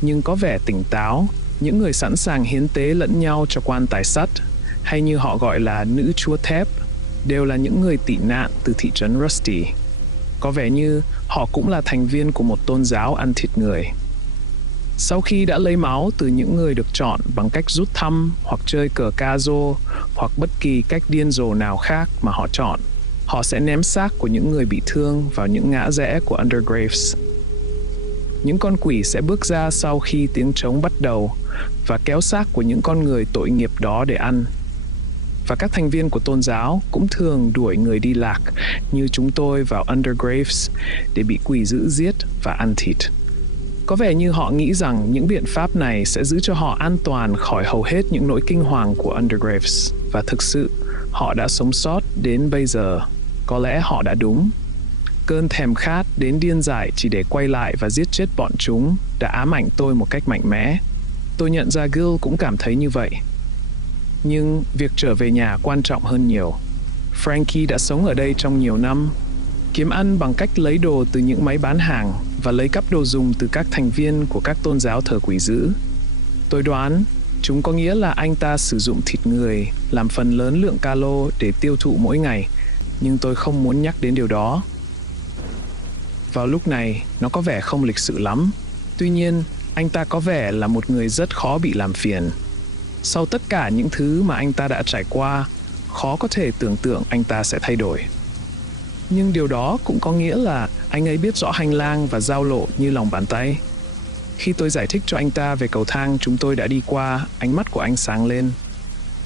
nhưng có vẻ tỉnh táo, những người sẵn sàng hiến tế lẫn nhau cho quan tài sắt, hay như họ gọi là nữ chúa thép, đều là những người tị nạn từ thị trấn Rusty. Có vẻ như họ cũng là thành viên của một tôn giáo ăn thịt người. Sau khi đã lấy máu từ những người được chọn bằng cách rút thăm hoặc chơi cờ ca rô hoặc bất kỳ cách điên rồ nào khác mà họ chọn, họ sẽ ném xác của những người bị thương vào những ngã rẽ của Undergraves. Những con quỷ sẽ bước ra sau khi tiếng trống bắt đầu và kéo xác của những con người tội nghiệp đó để ăn. Và các thành viên của tôn giáo cũng thường đuổi người đi lạc như chúng tôi vào Undergraves để bị quỷ dữ giết và ăn thịt. Có vẻ như họ nghĩ rằng những biện pháp này sẽ giữ cho họ an toàn khỏi hầu hết những nỗi kinh hoàng của Undergraves. Và thực sự, họ đã sống sót đến bây giờ. Có lẽ họ đã đúng. Cơn thèm khát đến điên dại chỉ để quay lại và giết chết bọn chúng đã ám ảnh tôi một cách mạnh mẽ. Tôi nhận ra Gil cũng cảm thấy như vậy. Nhưng việc trở về nhà quan trọng hơn nhiều. Frankie đã sống ở đây trong nhiều năm, kiếm ăn bằng cách lấy đồ từ những máy bán hàng và lấy cắp đồ dùng từ các thành viên của các tôn giáo thờ quỷ dữ. Tôi đoán chúng có nghĩa là anh ta sử dụng thịt người làm phần lớn lượng calo để tiêu thụ mỗi ngày, nhưng tôi không muốn nhắc đến điều đó. Vào lúc này, nó có vẻ không lịch sự lắm. Tuy nhiên, anh ta có vẻ là một người rất khó bị làm phiền. Sau tất cả những thứ mà anh ta đã trải qua, khó có thể tưởng tượng anh ta sẽ thay đổi. Nhưng điều đó cũng có nghĩa là anh ấy biết rõ hành lang và giao lộ như lòng bàn tay. Khi tôi giải thích cho anh ta về cầu thang chúng tôi đã đi qua, ánh mắt của anh sáng lên.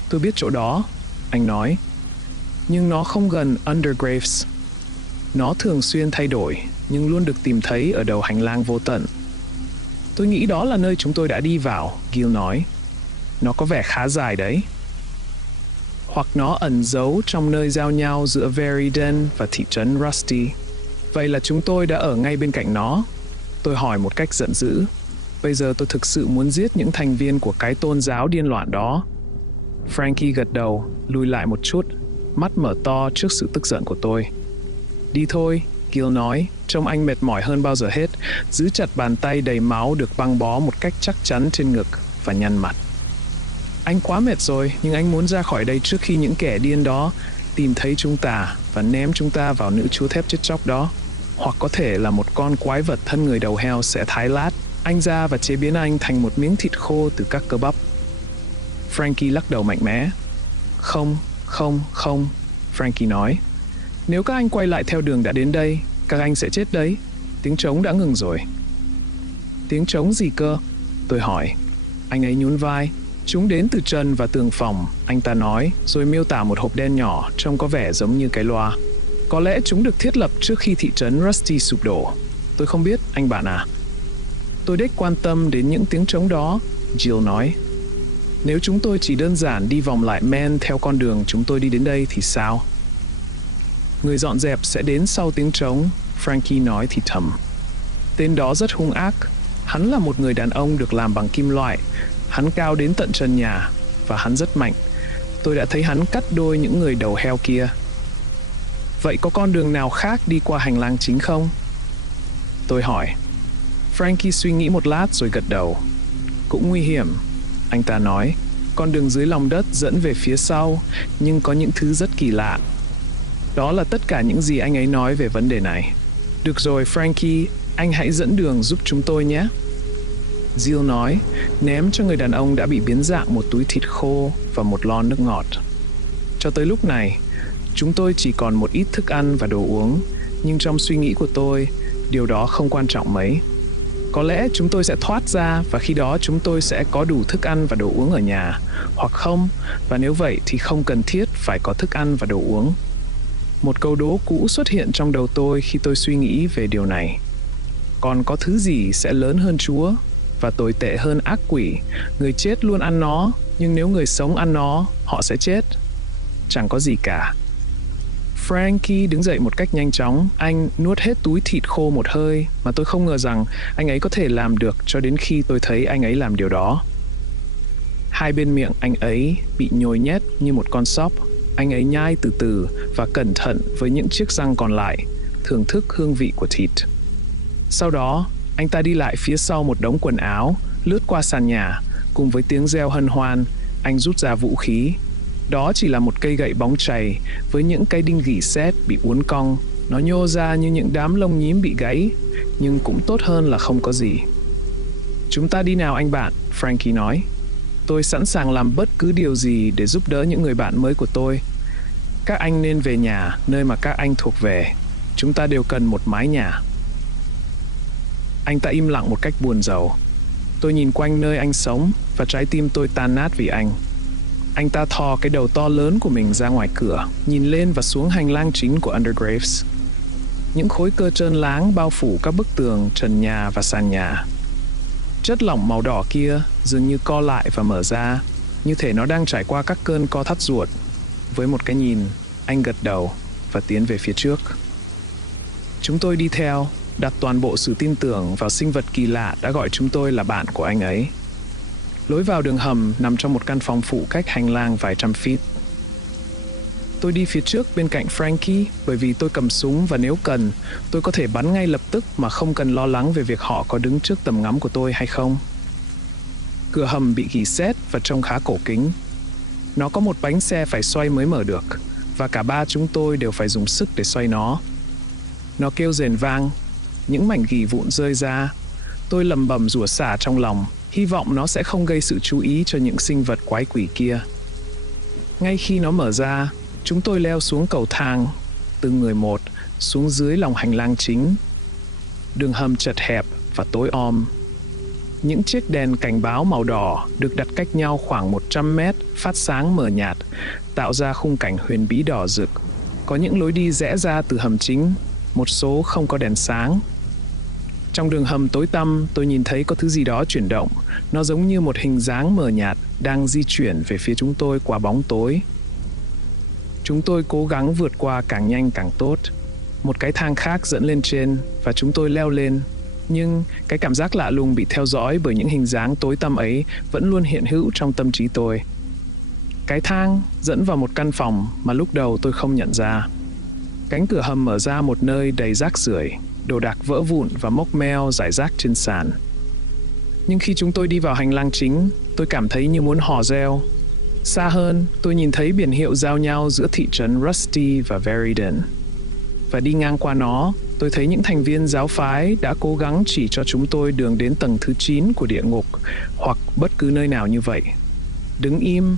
Tôi biết chỗ đó, anh nói. Nhưng nó không gần Undergraves. Nó thường xuyên thay đổi, nhưng luôn được tìm thấy ở đầu hành lang vô tận. Tôi nghĩ đó là nơi chúng tôi đã đi vào, Gil nói. Nó có vẻ khá dài đấy. Hoặc nó ẩn giấu trong nơi giao nhau giữa Veriden và thị trấn Rusty. Vậy là chúng tôi đã ở ngay bên cạnh nó. Tôi hỏi một cách giận dữ. Bây giờ tôi thực sự muốn giết những thành viên của cái tôn giáo điên loạn đó. Frankie gật đầu, lùi lại một chút, mắt mở to trước sự tức giận của tôi. Đi thôi, Gil nói, trông anh mệt mỏi hơn bao giờ hết, giữ chặt bàn tay đầy máu được băng bó một cách chắc chắn trên ngực và nhăn mặt. Anh quá mệt rồi, nhưng anh muốn ra khỏi đây trước khi những kẻ điên đó tìm thấy chúng ta và ném chúng ta vào nữ chúa thép chết chóc đó. Hoặc có thể là một con quái vật thân người đầu heo sẽ thái lát anh ra và chế biến anh thành một miếng thịt khô từ các cơ bắp. Frankie lắc đầu mạnh mẽ. Không, Frankie nói. Nếu các anh quay lại theo đường đã đến đây, các anh sẽ chết đấy. Tiếng trống đã ngừng rồi. Tiếng trống gì cơ? Tôi hỏi. Anh ấy nhún vai. Chúng đến từ trần và tường phòng, anh ta nói, rồi miêu tả một hộp đen nhỏ trông có vẻ giống như cái loa. Có lẽ chúng được thiết lập trước khi thị trấn Rusty sụp đổ. Tôi không biết, anh bạn à. Tôi đếch quan tâm đến những tiếng trống đó, Jill nói. Nếu chúng tôi chỉ đơn giản đi vòng lại men theo con đường chúng tôi đi đến đây thì sao? Người dọn dẹp sẽ đến sau tiếng trống, Frankie nói thì thầm. Tên đó rất hung ác. Hắn là một người đàn ông được làm bằng kim loại. Hắn cao đến tận trần nhà và hắn rất mạnh. Tôi đã thấy hắn cắt đôi những người đầu heo kia. Vậy có con đường nào khác đi qua hành lang chính không? Tôi hỏi. Frankie suy nghĩ một lát rồi gật đầu. Cũng nguy hiểm, anh ta nói. Con đường dưới lòng đất dẫn về phía sau, nhưng có những thứ rất kỳ lạ. Đó là tất cả những gì anh ấy nói về vấn đề này. Được rồi, Frankie, anh hãy dẫn đường giúp chúng tôi nhé. Jill nói, ném cho người đàn ông đã bị biến dạng một túi thịt khô và một lon nước ngọt. Cho tới lúc này, chúng tôi chỉ còn một ít thức ăn và đồ uống, nhưng trong suy nghĩ của tôi, điều đó không quan trọng mấy. Có lẽ chúng tôi sẽ thoát ra và khi đó chúng tôi sẽ có đủ thức ăn và đồ uống ở nhà, hoặc không, và nếu vậy thì không cần thiết phải có thức ăn và đồ uống. Một câu đố cũ xuất hiện trong đầu tôi khi tôi suy nghĩ về điều này. Còn có thứ gì sẽ lớn hơn Chúa và tồi tệ hơn ác quỷ? Người chết luôn ăn nó, nhưng nếu người sống ăn nó, họ sẽ chết. Chẳng có gì cả. Frankie đứng dậy một cách nhanh chóng. Anh nuốt hết túi thịt khô một hơi mà tôi không ngờ rằng anh ấy có thể làm được cho đến khi tôi thấy anh ấy làm điều đó. Hai bên miệng anh ấy bị nhồi nhét như một con sóc. Anh ấy nhai từ từ và cẩn thận với những chiếc răng còn lại, thưởng thức hương vị của thịt. Sau đó, anh ta đi lại phía sau một đống quần áo, lướt qua sàn nhà, cùng với tiếng reo hân hoan, anh rút ra vũ khí. Đó chỉ là một cây gậy bóng chày với những cây đinh gỉ sét bị uốn cong. Nó nhô ra như những đám lông nhím bị gãy, nhưng cũng tốt hơn là không có gì. Chúng ta đi nào anh bạn, Frankie nói. Tôi sẵn sàng làm bất cứ điều gì để giúp đỡ những người bạn mới của tôi. Các anh nên về nhà, nơi mà các anh thuộc về. Chúng ta đều cần một mái nhà. Anh ta im lặng một cách buồn rầu. Tôi nhìn quanh nơi anh sống và trái tim tôi tan nát vì anh. Anh ta thò cái đầu to lớn của mình ra ngoài cửa, nhìn lên và xuống hành lang chính của Undergraves. Những khối cơ trơn láng bao phủ các bức tường, trần nhà và sàn nhà. Chất lỏng màu đỏ kia dường như co lại và mở ra, như thể nó đang trải qua các cơn co thắt ruột. Với một cái nhìn, anh gật đầu và tiến về phía trước. Chúng tôi đi theo, đặt toàn bộ sự tin tưởng vào sinh vật kỳ lạ đã gọi chúng tôi là bạn của anh ấy. Lối vào đường hầm nằm trong một căn phòng phụ cách hành lang vài trăm feet. Tôi đi phía trước bên cạnh Frankie bởi vì tôi cầm súng và nếu cần, tôi có thể bắn ngay lập tức mà không cần lo lắng về việc họ có đứng trước tầm ngắm của tôi hay không. Cửa hầm bị gỉ sét và trông khá cổ kính. Nó có một bánh xe phải xoay mới mở được, và cả ba chúng tôi đều phải dùng sức để xoay nó. Nó kêu rền vang, những mảnh gỉ vụn rơi ra. Tôi lầm bầm rủa xả trong lòng, hy vọng nó sẽ không gây sự chú ý cho những sinh vật quái quỷ kia. Ngay khi nó mở ra, chúng tôi leo xuống cầu thang, từng người một, xuống dưới lòng hành lang chính. Đường hầm chật hẹp và tối om. Những chiếc đèn cảnh báo màu đỏ được đặt cách nhau khoảng 100 mét, phát sáng mờ nhạt, tạo ra khung cảnh huyền bí đỏ rực. Có những lối đi rẽ ra từ hầm chính, một số không có đèn sáng. Trong đường hầm tối tăm, tôi nhìn thấy có thứ gì đó chuyển động. Nó giống như một hình dáng mờ nhạt đang di chuyển về phía chúng tôi qua bóng tối. Chúng tôi cố gắng vượt qua càng nhanh càng tốt. Một cái thang khác dẫn lên trên và chúng tôi leo lên. Nhưng cái cảm giác lạ lùng bị theo dõi bởi những hình dáng tối tăm ấy vẫn luôn hiện hữu trong tâm trí tôi. Cái thang dẫn vào một căn phòng mà lúc đầu tôi không nhận ra. Cánh cửa hầm mở ra một nơi đầy rác rưởi, đồ đạc vỡ vụn và mốc meo rải rác trên sàn. Nhưng khi chúng tôi đi vào hành lang chính, tôi cảm thấy như muốn hò reo. Xa hơn, tôi nhìn thấy biển hiệu giao nhau giữa thị trấn Rusty và Veriden. Và đi ngang qua nó, tôi thấy những thành viên giáo phái đã cố gắng chỉ cho chúng tôi đường đến tầng thứ 9 của địa ngục, hoặc bất cứ nơi nào như vậy. Đứng im,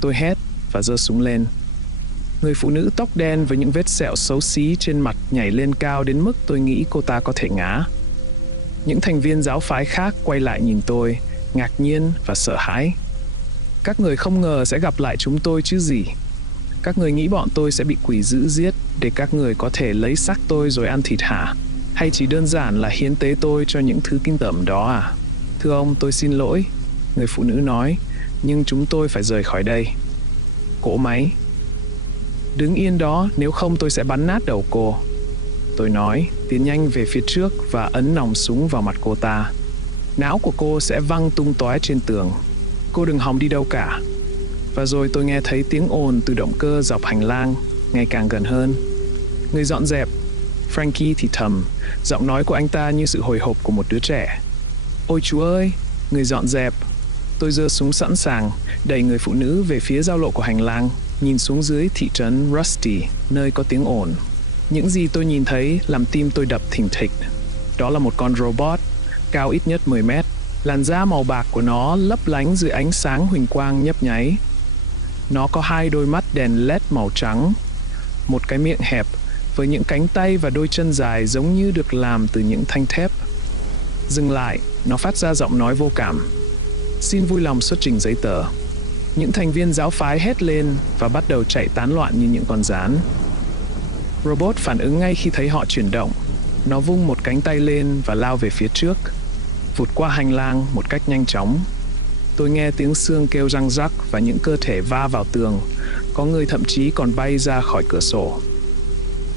tôi hét và giơ súng lên. Người phụ nữ tóc đen với những vết sẹo xấu xí trên mặt nhảy lên cao đến mức tôi nghĩ cô ta có thể ngã. Những thành viên giáo phái khác quay lại nhìn tôi, ngạc nhiên và sợ hãi. Các người không ngờ sẽ gặp lại chúng tôi chứ gì. Các người nghĩ bọn tôi sẽ bị quỷ dữ giết để các người có thể lấy xác tôi rồi ăn thịt hả? Hay chỉ đơn giản là hiến tế tôi cho những thứ kinh tởm đó à? Thưa ông, tôi xin lỗi, người phụ nữ nói, nhưng chúng tôi phải rời khỏi đây. Cỗ máy. Đứng yên đó, nếu không tôi sẽ bắn nát đầu cô. Tôi nói, tiến nhanh về phía trước và ấn nòng súng vào mặt cô ta. Não của cô sẽ văng tung tóe trên tường. Cô đừng hòng đi đâu cả. Và rồi tôi nghe thấy tiếng ồn từ động cơ dọc hành lang, ngày càng gần hơn. Người dọn dẹp. Frankie thì thầm, giọng nói của anh ta như sự hồi hộp của một đứa trẻ. Ôi chú ơi, người dọn dẹp. Tôi giơ súng sẵn sàng, đẩy người phụ nữ về phía giao lộ của hành lang, nhìn xuống dưới thị trấn Rusty, nơi có tiếng ồn. Những gì tôi nhìn thấy làm tim tôi đập thình thịch. Đó là một con robot, cao ít nhất 10 mét. Làn da màu bạc của nó lấp lánh dưới ánh sáng huỳnh quang nhấp nháy. Nó có hai đôi mắt đèn LED màu trắng, một cái miệng hẹp với những cánh tay và đôi chân dài giống như được làm từ những thanh thép. Dừng lại, nó phát ra giọng nói vô cảm. Xin vui lòng xuất trình giấy tờ. Những thành viên giáo phái hét lên và bắt đầu chạy tán loạn như những con gián. Robot phản ứng ngay khi thấy họ chuyển động. Nó vung một cánh tay lên và lao về phía trước, vụt qua hành lang một cách nhanh chóng. Tôi nghe tiếng xương kêu răng rắc và những cơ thể va vào tường. Có người thậm chí còn bay ra khỏi cửa sổ.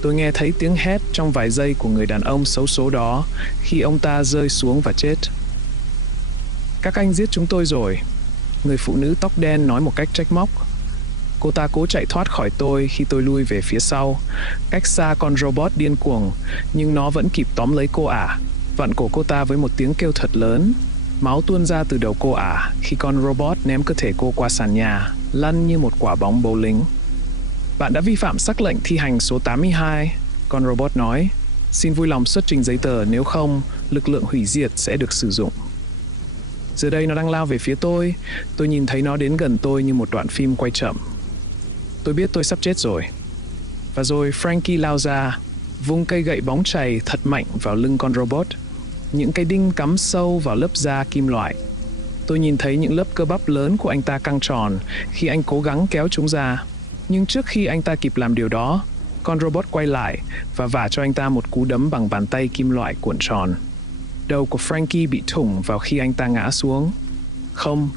Tôi nghe thấy tiếng hét trong vài giây của người đàn ông xấu số đó khi ông ta rơi xuống và chết. Các anh giết chúng tôi rồi, người phụ nữ tóc đen nói một cách trách móc. Cô ta cố chạy thoát khỏi tôi khi tôi lui về phía sau, cách xa con robot điên cuồng, nhưng nó vẫn kịp tóm lấy cô ả, vặn cổ cô ta với một tiếng kêu thật lớn. Máu tuôn ra từ đầu cô ả khi con robot ném cơ thể cô qua sàn nhà, lăn như một quả bóng bowling. Bạn đã vi phạm sắc lệnh thi hành số 82, con robot nói. Xin vui lòng xuất trình giấy tờ, nếu không, lực lượng hủy diệt sẽ được sử dụng. Giờ đây nó đang lao về phía tôi nhìn thấy nó đến gần tôi như một đoạn phim quay chậm. Tôi biết tôi sắp chết rồi. Và rồi Frankie lao ra, vung cây gậy bóng chày thật mạnh vào lưng con robot. Những cái đinh cắm sâu vào lớp da kim loại. Tôi nhìn thấy những lớp cơ bắp lớn của anh ta căng tròn khi anh cố gắng kéo chúng ra. Nhưng trước khi anh ta kịp làm điều đó, con robot quay lại và vả cho anh ta một cú đấm bằng bàn tay kim loại cuộn tròn. Đầu của Frankie bị thủng vào khi anh ta ngã xuống. Không.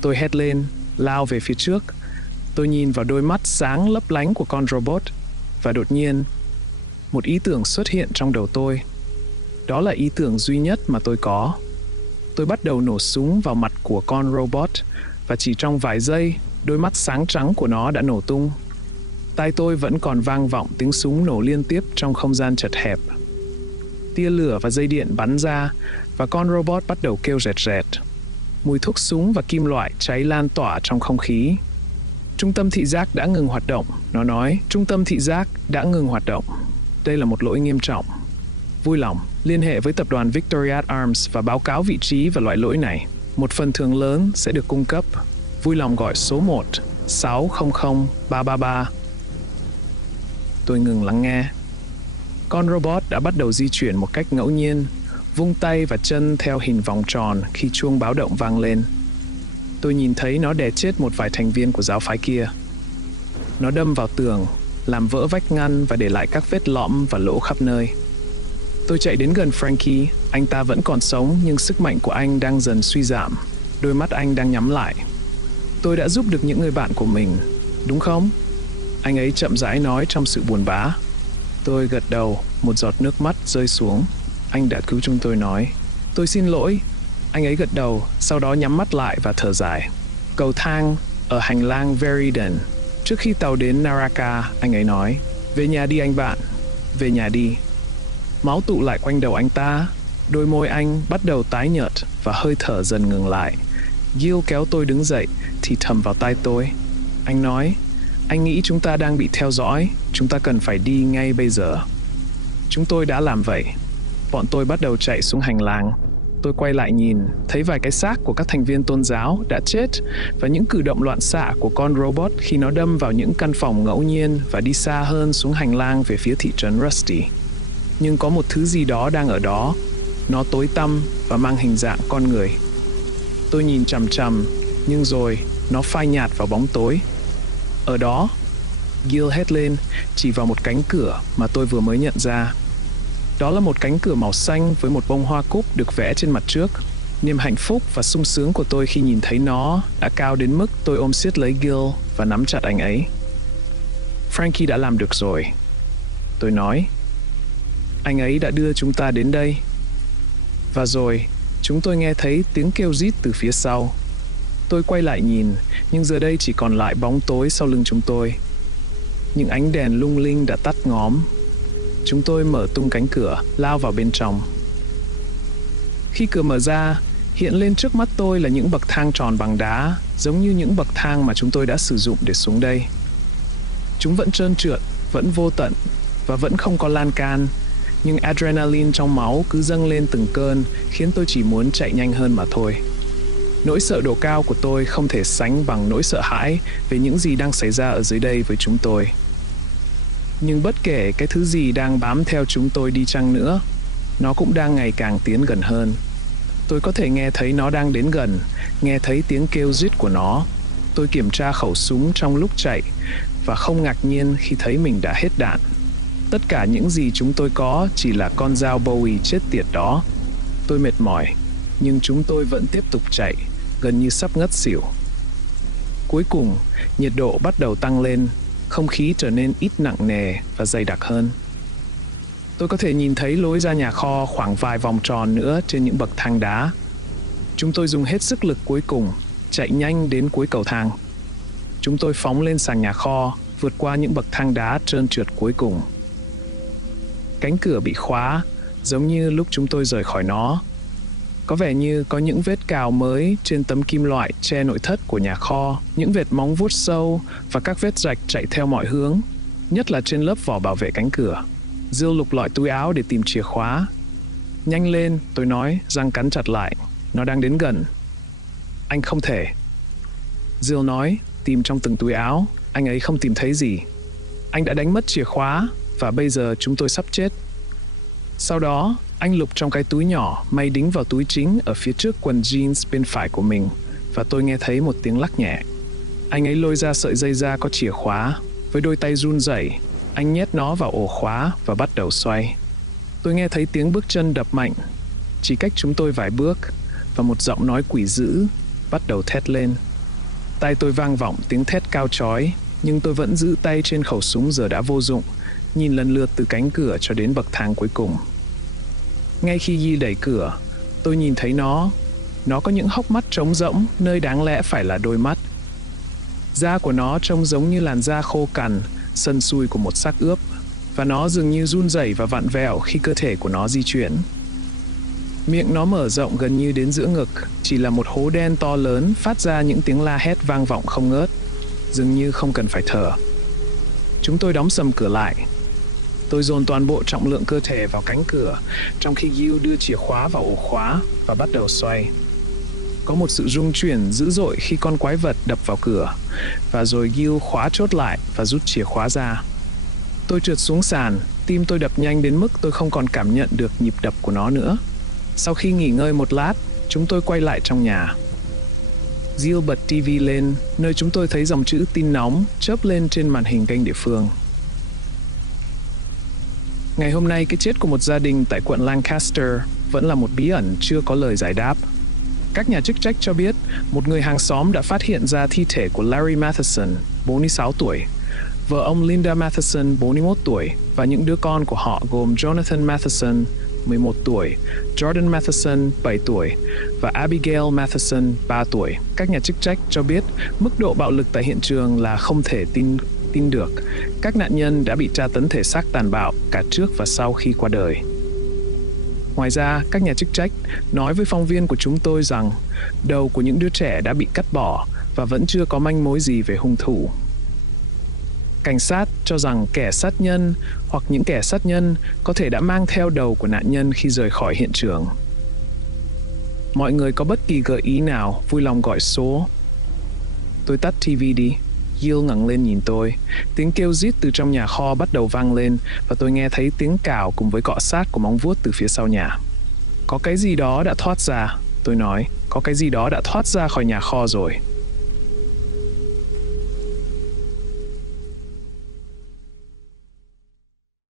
Tôi hét lên, lao về phía trước. Tôi nhìn vào đôi mắt sáng lấp lánh của con robot và đột nhiên, một ý tưởng xuất hiện trong đầu tôi. Đó là ý tưởng duy nhất mà tôi có. Tôi bắt đầu nổ súng vào mặt của con robot và chỉ trong vài giây, đôi mắt sáng trắng của nó đã nổ tung. Tai tôi vẫn còn vang vọng tiếng súng nổ liên tiếp trong không gian chật hẹp. Tia lửa và dây điện bắn ra và con robot bắt đầu kêu rẹt rẹt. Mùi thuốc súng và kim loại cháy lan tỏa trong không khí. Trung tâm thị giác đã ngừng hoạt động, nó nói. Trung tâm thị giác đã ngừng hoạt động. Đây là một lỗi nghiêm trọng. Vui lòng, liên hệ với tập đoàn Victoriad Arms và báo cáo vị trí và loại lỗi này. Một phần thưởng lớn sẽ được cung cấp. Vui lòng gọi số 1 600 333. Tôi ngừng lắng nghe. Con robot đã bắt đầu di chuyển một cách ngẫu nhiên, vung tay và chân theo hình vòng tròn khi chuông báo động vang lên. Tôi nhìn thấy nó đè chết một vài thành viên của giáo phái kia. Nó đâm vào tường, làm vỡ vách ngăn và để lại các vết lõm và lỗ khắp nơi. Tôi chạy đến gần Frankie, anh ta vẫn còn sống nhưng sức mạnh của anh đang dần suy giảm. Đôi mắt anh đang nhắm lại. Tôi đã giúp được những người bạn của mình, đúng không? Anh ấy chậm rãi nói trong sự buồn bã. Tôi gật đầu, một giọt nước mắt rơi xuống. Anh đã cứu chúng tôi, nói. Tôi xin lỗi. Anh ấy gật đầu, sau đó nhắm mắt lại và thở dài. Cầu thang ở hành lang Veridan. Trước khi tàu đến Naraka, anh ấy nói. Về nhà đi anh bạn, về nhà đi. Máu tụ lại quanh đầu anh ta. Đôi môi anh bắt đầu tái nhợt và hơi thở dần ngừng lại. Gil kéo tôi đứng dậy, thì thầm vào tai tôi. Anh nói, anh nghĩ chúng ta đang bị theo dõi, chúng ta cần phải đi ngay bây giờ. Chúng tôi đã làm vậy. Bọn tôi bắt đầu chạy xuống hành lang. Tôi quay lại nhìn, thấy vài cái xác của các thành viên tôn giáo đã chết và những cử động loạn xạ của con robot khi nó đâm vào những căn phòng ngẫu nhiên và đi xa hơn xuống hành lang về phía thị trấn Rusty. Nhưng có một thứ gì đó đang ở đó. Nó tối tăm và mang hình dạng con người. Tôi nhìn chằm chằm, nhưng rồi nó phai nhạt vào bóng tối. Ở đó, Gil hét lên, chỉ vào một cánh cửa mà tôi vừa mới nhận ra. Đó là một cánh cửa màu xanh với một bông hoa cúc được vẽ trên mặt trước. Niềm hạnh phúc và sung sướng của tôi khi nhìn thấy nó đã cao đến mức tôi ôm siết lấy Gil và nắm chặt anh ấy. Frankie đã làm được rồi, tôi nói. Anh ấy đã đưa chúng ta đến đây. Và rồi, chúng tôi nghe thấy tiếng kêu rít từ phía sau. Tôi quay lại nhìn, nhưng giờ đây chỉ còn lại bóng tối sau lưng chúng tôi. Những ánh đèn lung linh đã tắt ngóm. Chúng tôi mở tung cánh cửa, lao vào bên trong. Khi cửa mở ra, hiện lên trước mắt tôi là những bậc thang tròn bằng đá, giống như những bậc thang mà chúng tôi đã sử dụng để xuống đây. Chúng vẫn trơn trượt, vẫn vô tận, và vẫn không có lan can, nhưng adrenaline trong máu cứ dâng lên từng cơn, khiến tôi chỉ muốn chạy nhanh hơn mà thôi. Nỗi sợ độ cao của tôi không thể sánh bằng nỗi sợ hãi về những gì đang xảy ra ở dưới đây với chúng tôi. Nhưng bất kể cái thứ gì đang bám theo chúng tôi đi chăng nữa, nó cũng đang ngày càng tiến gần hơn. Tôi có thể nghe thấy nó đang đến gần, nghe thấy tiếng kêu rít của nó. Tôi kiểm tra khẩu súng trong lúc chạy và không ngạc nhiên khi thấy mình đã hết đạn. Tất cả những gì chúng tôi có chỉ là con dao Bowie chết tiệt đó. Tôi mệt mỏi, nhưng chúng tôi vẫn tiếp tục chạy, gần như sắp ngất xỉu. Cuối cùng, nhiệt độ bắt đầu tăng lên, không khí trở nên ít nặng nề và dày đặc hơn. Tôi có thể nhìn thấy lối ra nhà kho khoảng vài vòng tròn nữa trên những bậc thang đá. Chúng tôi dùng hết sức lực cuối cùng, chạy nhanh đến cuối cầu thang. Chúng tôi phóng lên sàn nhà kho, vượt qua những bậc thang đá trơn trượt cuối cùng. Cánh cửa bị khóa, giống như lúc chúng tôi rời khỏi nó. Có vẻ như có những vết cào mới trên tấm kim loại che nội thất của nhà kho, những vệt móng vuốt sâu và các vết rạch chạy theo mọi hướng, nhất là trên lớp vỏ bảo vệ cánh cửa. Jill lục lọi túi áo để tìm chìa khóa. Nhanh lên, tôi nói, răng cắn chặt lại. Nó đang đến gần. Anh không thể. Jill nói, tìm trong từng túi áo. Anh ấy không tìm thấy gì. Anh đã đánh mất chìa khóa và bây giờ chúng tôi sắp chết. Sau đó, anh lục trong cái túi nhỏ may đính vào túi chính ở phía trước quần jeans bên phải của mình và tôi nghe thấy một tiếng lắc nhẹ. Anh ấy lôi ra sợi dây da có chìa khóa. Với đôi tay run rẩy, anh nhét nó vào ổ khóa và bắt đầu xoay. Tôi nghe thấy tiếng bước chân đập mạnh, chỉ cách chúng tôi vài bước, và một giọng nói quỷ dữ bắt đầu thét lên. Tai tôi vang vọng tiếng thét cao chói, nhưng tôi vẫn giữ tay trên khẩu súng giờ đã vô dụng, nhìn lần lượt từ cánh cửa cho đến bậc thang cuối cùng. Ngay khi Yi đẩy cửa, tôi nhìn thấy nó. Nó có những hốc mắt trống rỗng nơi đáng lẽ phải là đôi mắt. Da của nó trông giống như làn da khô cằn, sần sùi của một xác ướp, và nó dường như run rẩy và vặn vẹo khi cơ thể của nó di chuyển. Miệng nó mở rộng gần như đến giữa ngực, chỉ là một hố đen to lớn phát ra những tiếng la hét vang vọng không ngớt, dường như không cần phải thở. Chúng tôi đóng sầm cửa lại. Tôi dồn toàn bộ trọng lượng cơ thể vào cánh cửa, trong khi Yu đưa chìa khóa vào ổ khóa và bắt đầu xoay. Có một sự rung chuyển dữ dội khi con quái vật đập vào cửa, và rồi Yu khóa chốt lại và rút chìa khóa ra. Tôi trượt xuống sàn, tim tôi đập nhanh đến mức tôi không còn cảm nhận được nhịp đập của nó nữa. Sau khi nghỉ ngơi một lát, chúng tôi quay lại trong nhà. Jill bật TV lên, nơi chúng tôi thấy dòng chữ tin nóng chớp lên trên màn hình kênh địa phương. Ngày hôm nay, cái chết của một gia đình tại quận Lancaster vẫn là một bí ẩn chưa có lời giải đáp. Các nhà chức trách cho biết một người hàng xóm đã phát hiện ra thi thể của Larry Matheson, 46 tuổi, vợ ông Linda Matheson, 41 tuổi, và những đứa con của họ gồm Jonathan Matheson, 11 tuổi, Jordan Matheson, 7 tuổi, và Abigail Matheson, 3 tuổi. Các nhà chức trách cho biết mức độ bạo lực tại hiện trường là không thể tin được. Các nạn nhân đã bị tra tấn thể xác tàn bạo cả trước và sau khi qua đời. Ngoài ra, các nhà chức trách nói với phóng viên của chúng tôi rằng đầu của những đứa trẻ đã bị cắt bỏ và vẫn chưa có manh mối gì về hung thủ. Cảnh sát cho rằng kẻ sát nhân hoặc những kẻ sát nhân có thể đã mang theo đầu của nạn nhân khi rời khỏi hiện trường. Mọi người có bất kỳ gợi ý nào vui lòng gọi số. Tôi tắt TV đi. Jill ngẩng lên nhìn tôi. Tiếng kêu rít từ trong nhà kho bắt đầu vang lên và tôi nghe thấy tiếng cào cùng với cọ sát của móng vuốt từ phía sau nhà. Có cái gì đó đã thoát ra, tôi nói. Có cái gì đó đã thoát ra khỏi nhà kho rồi.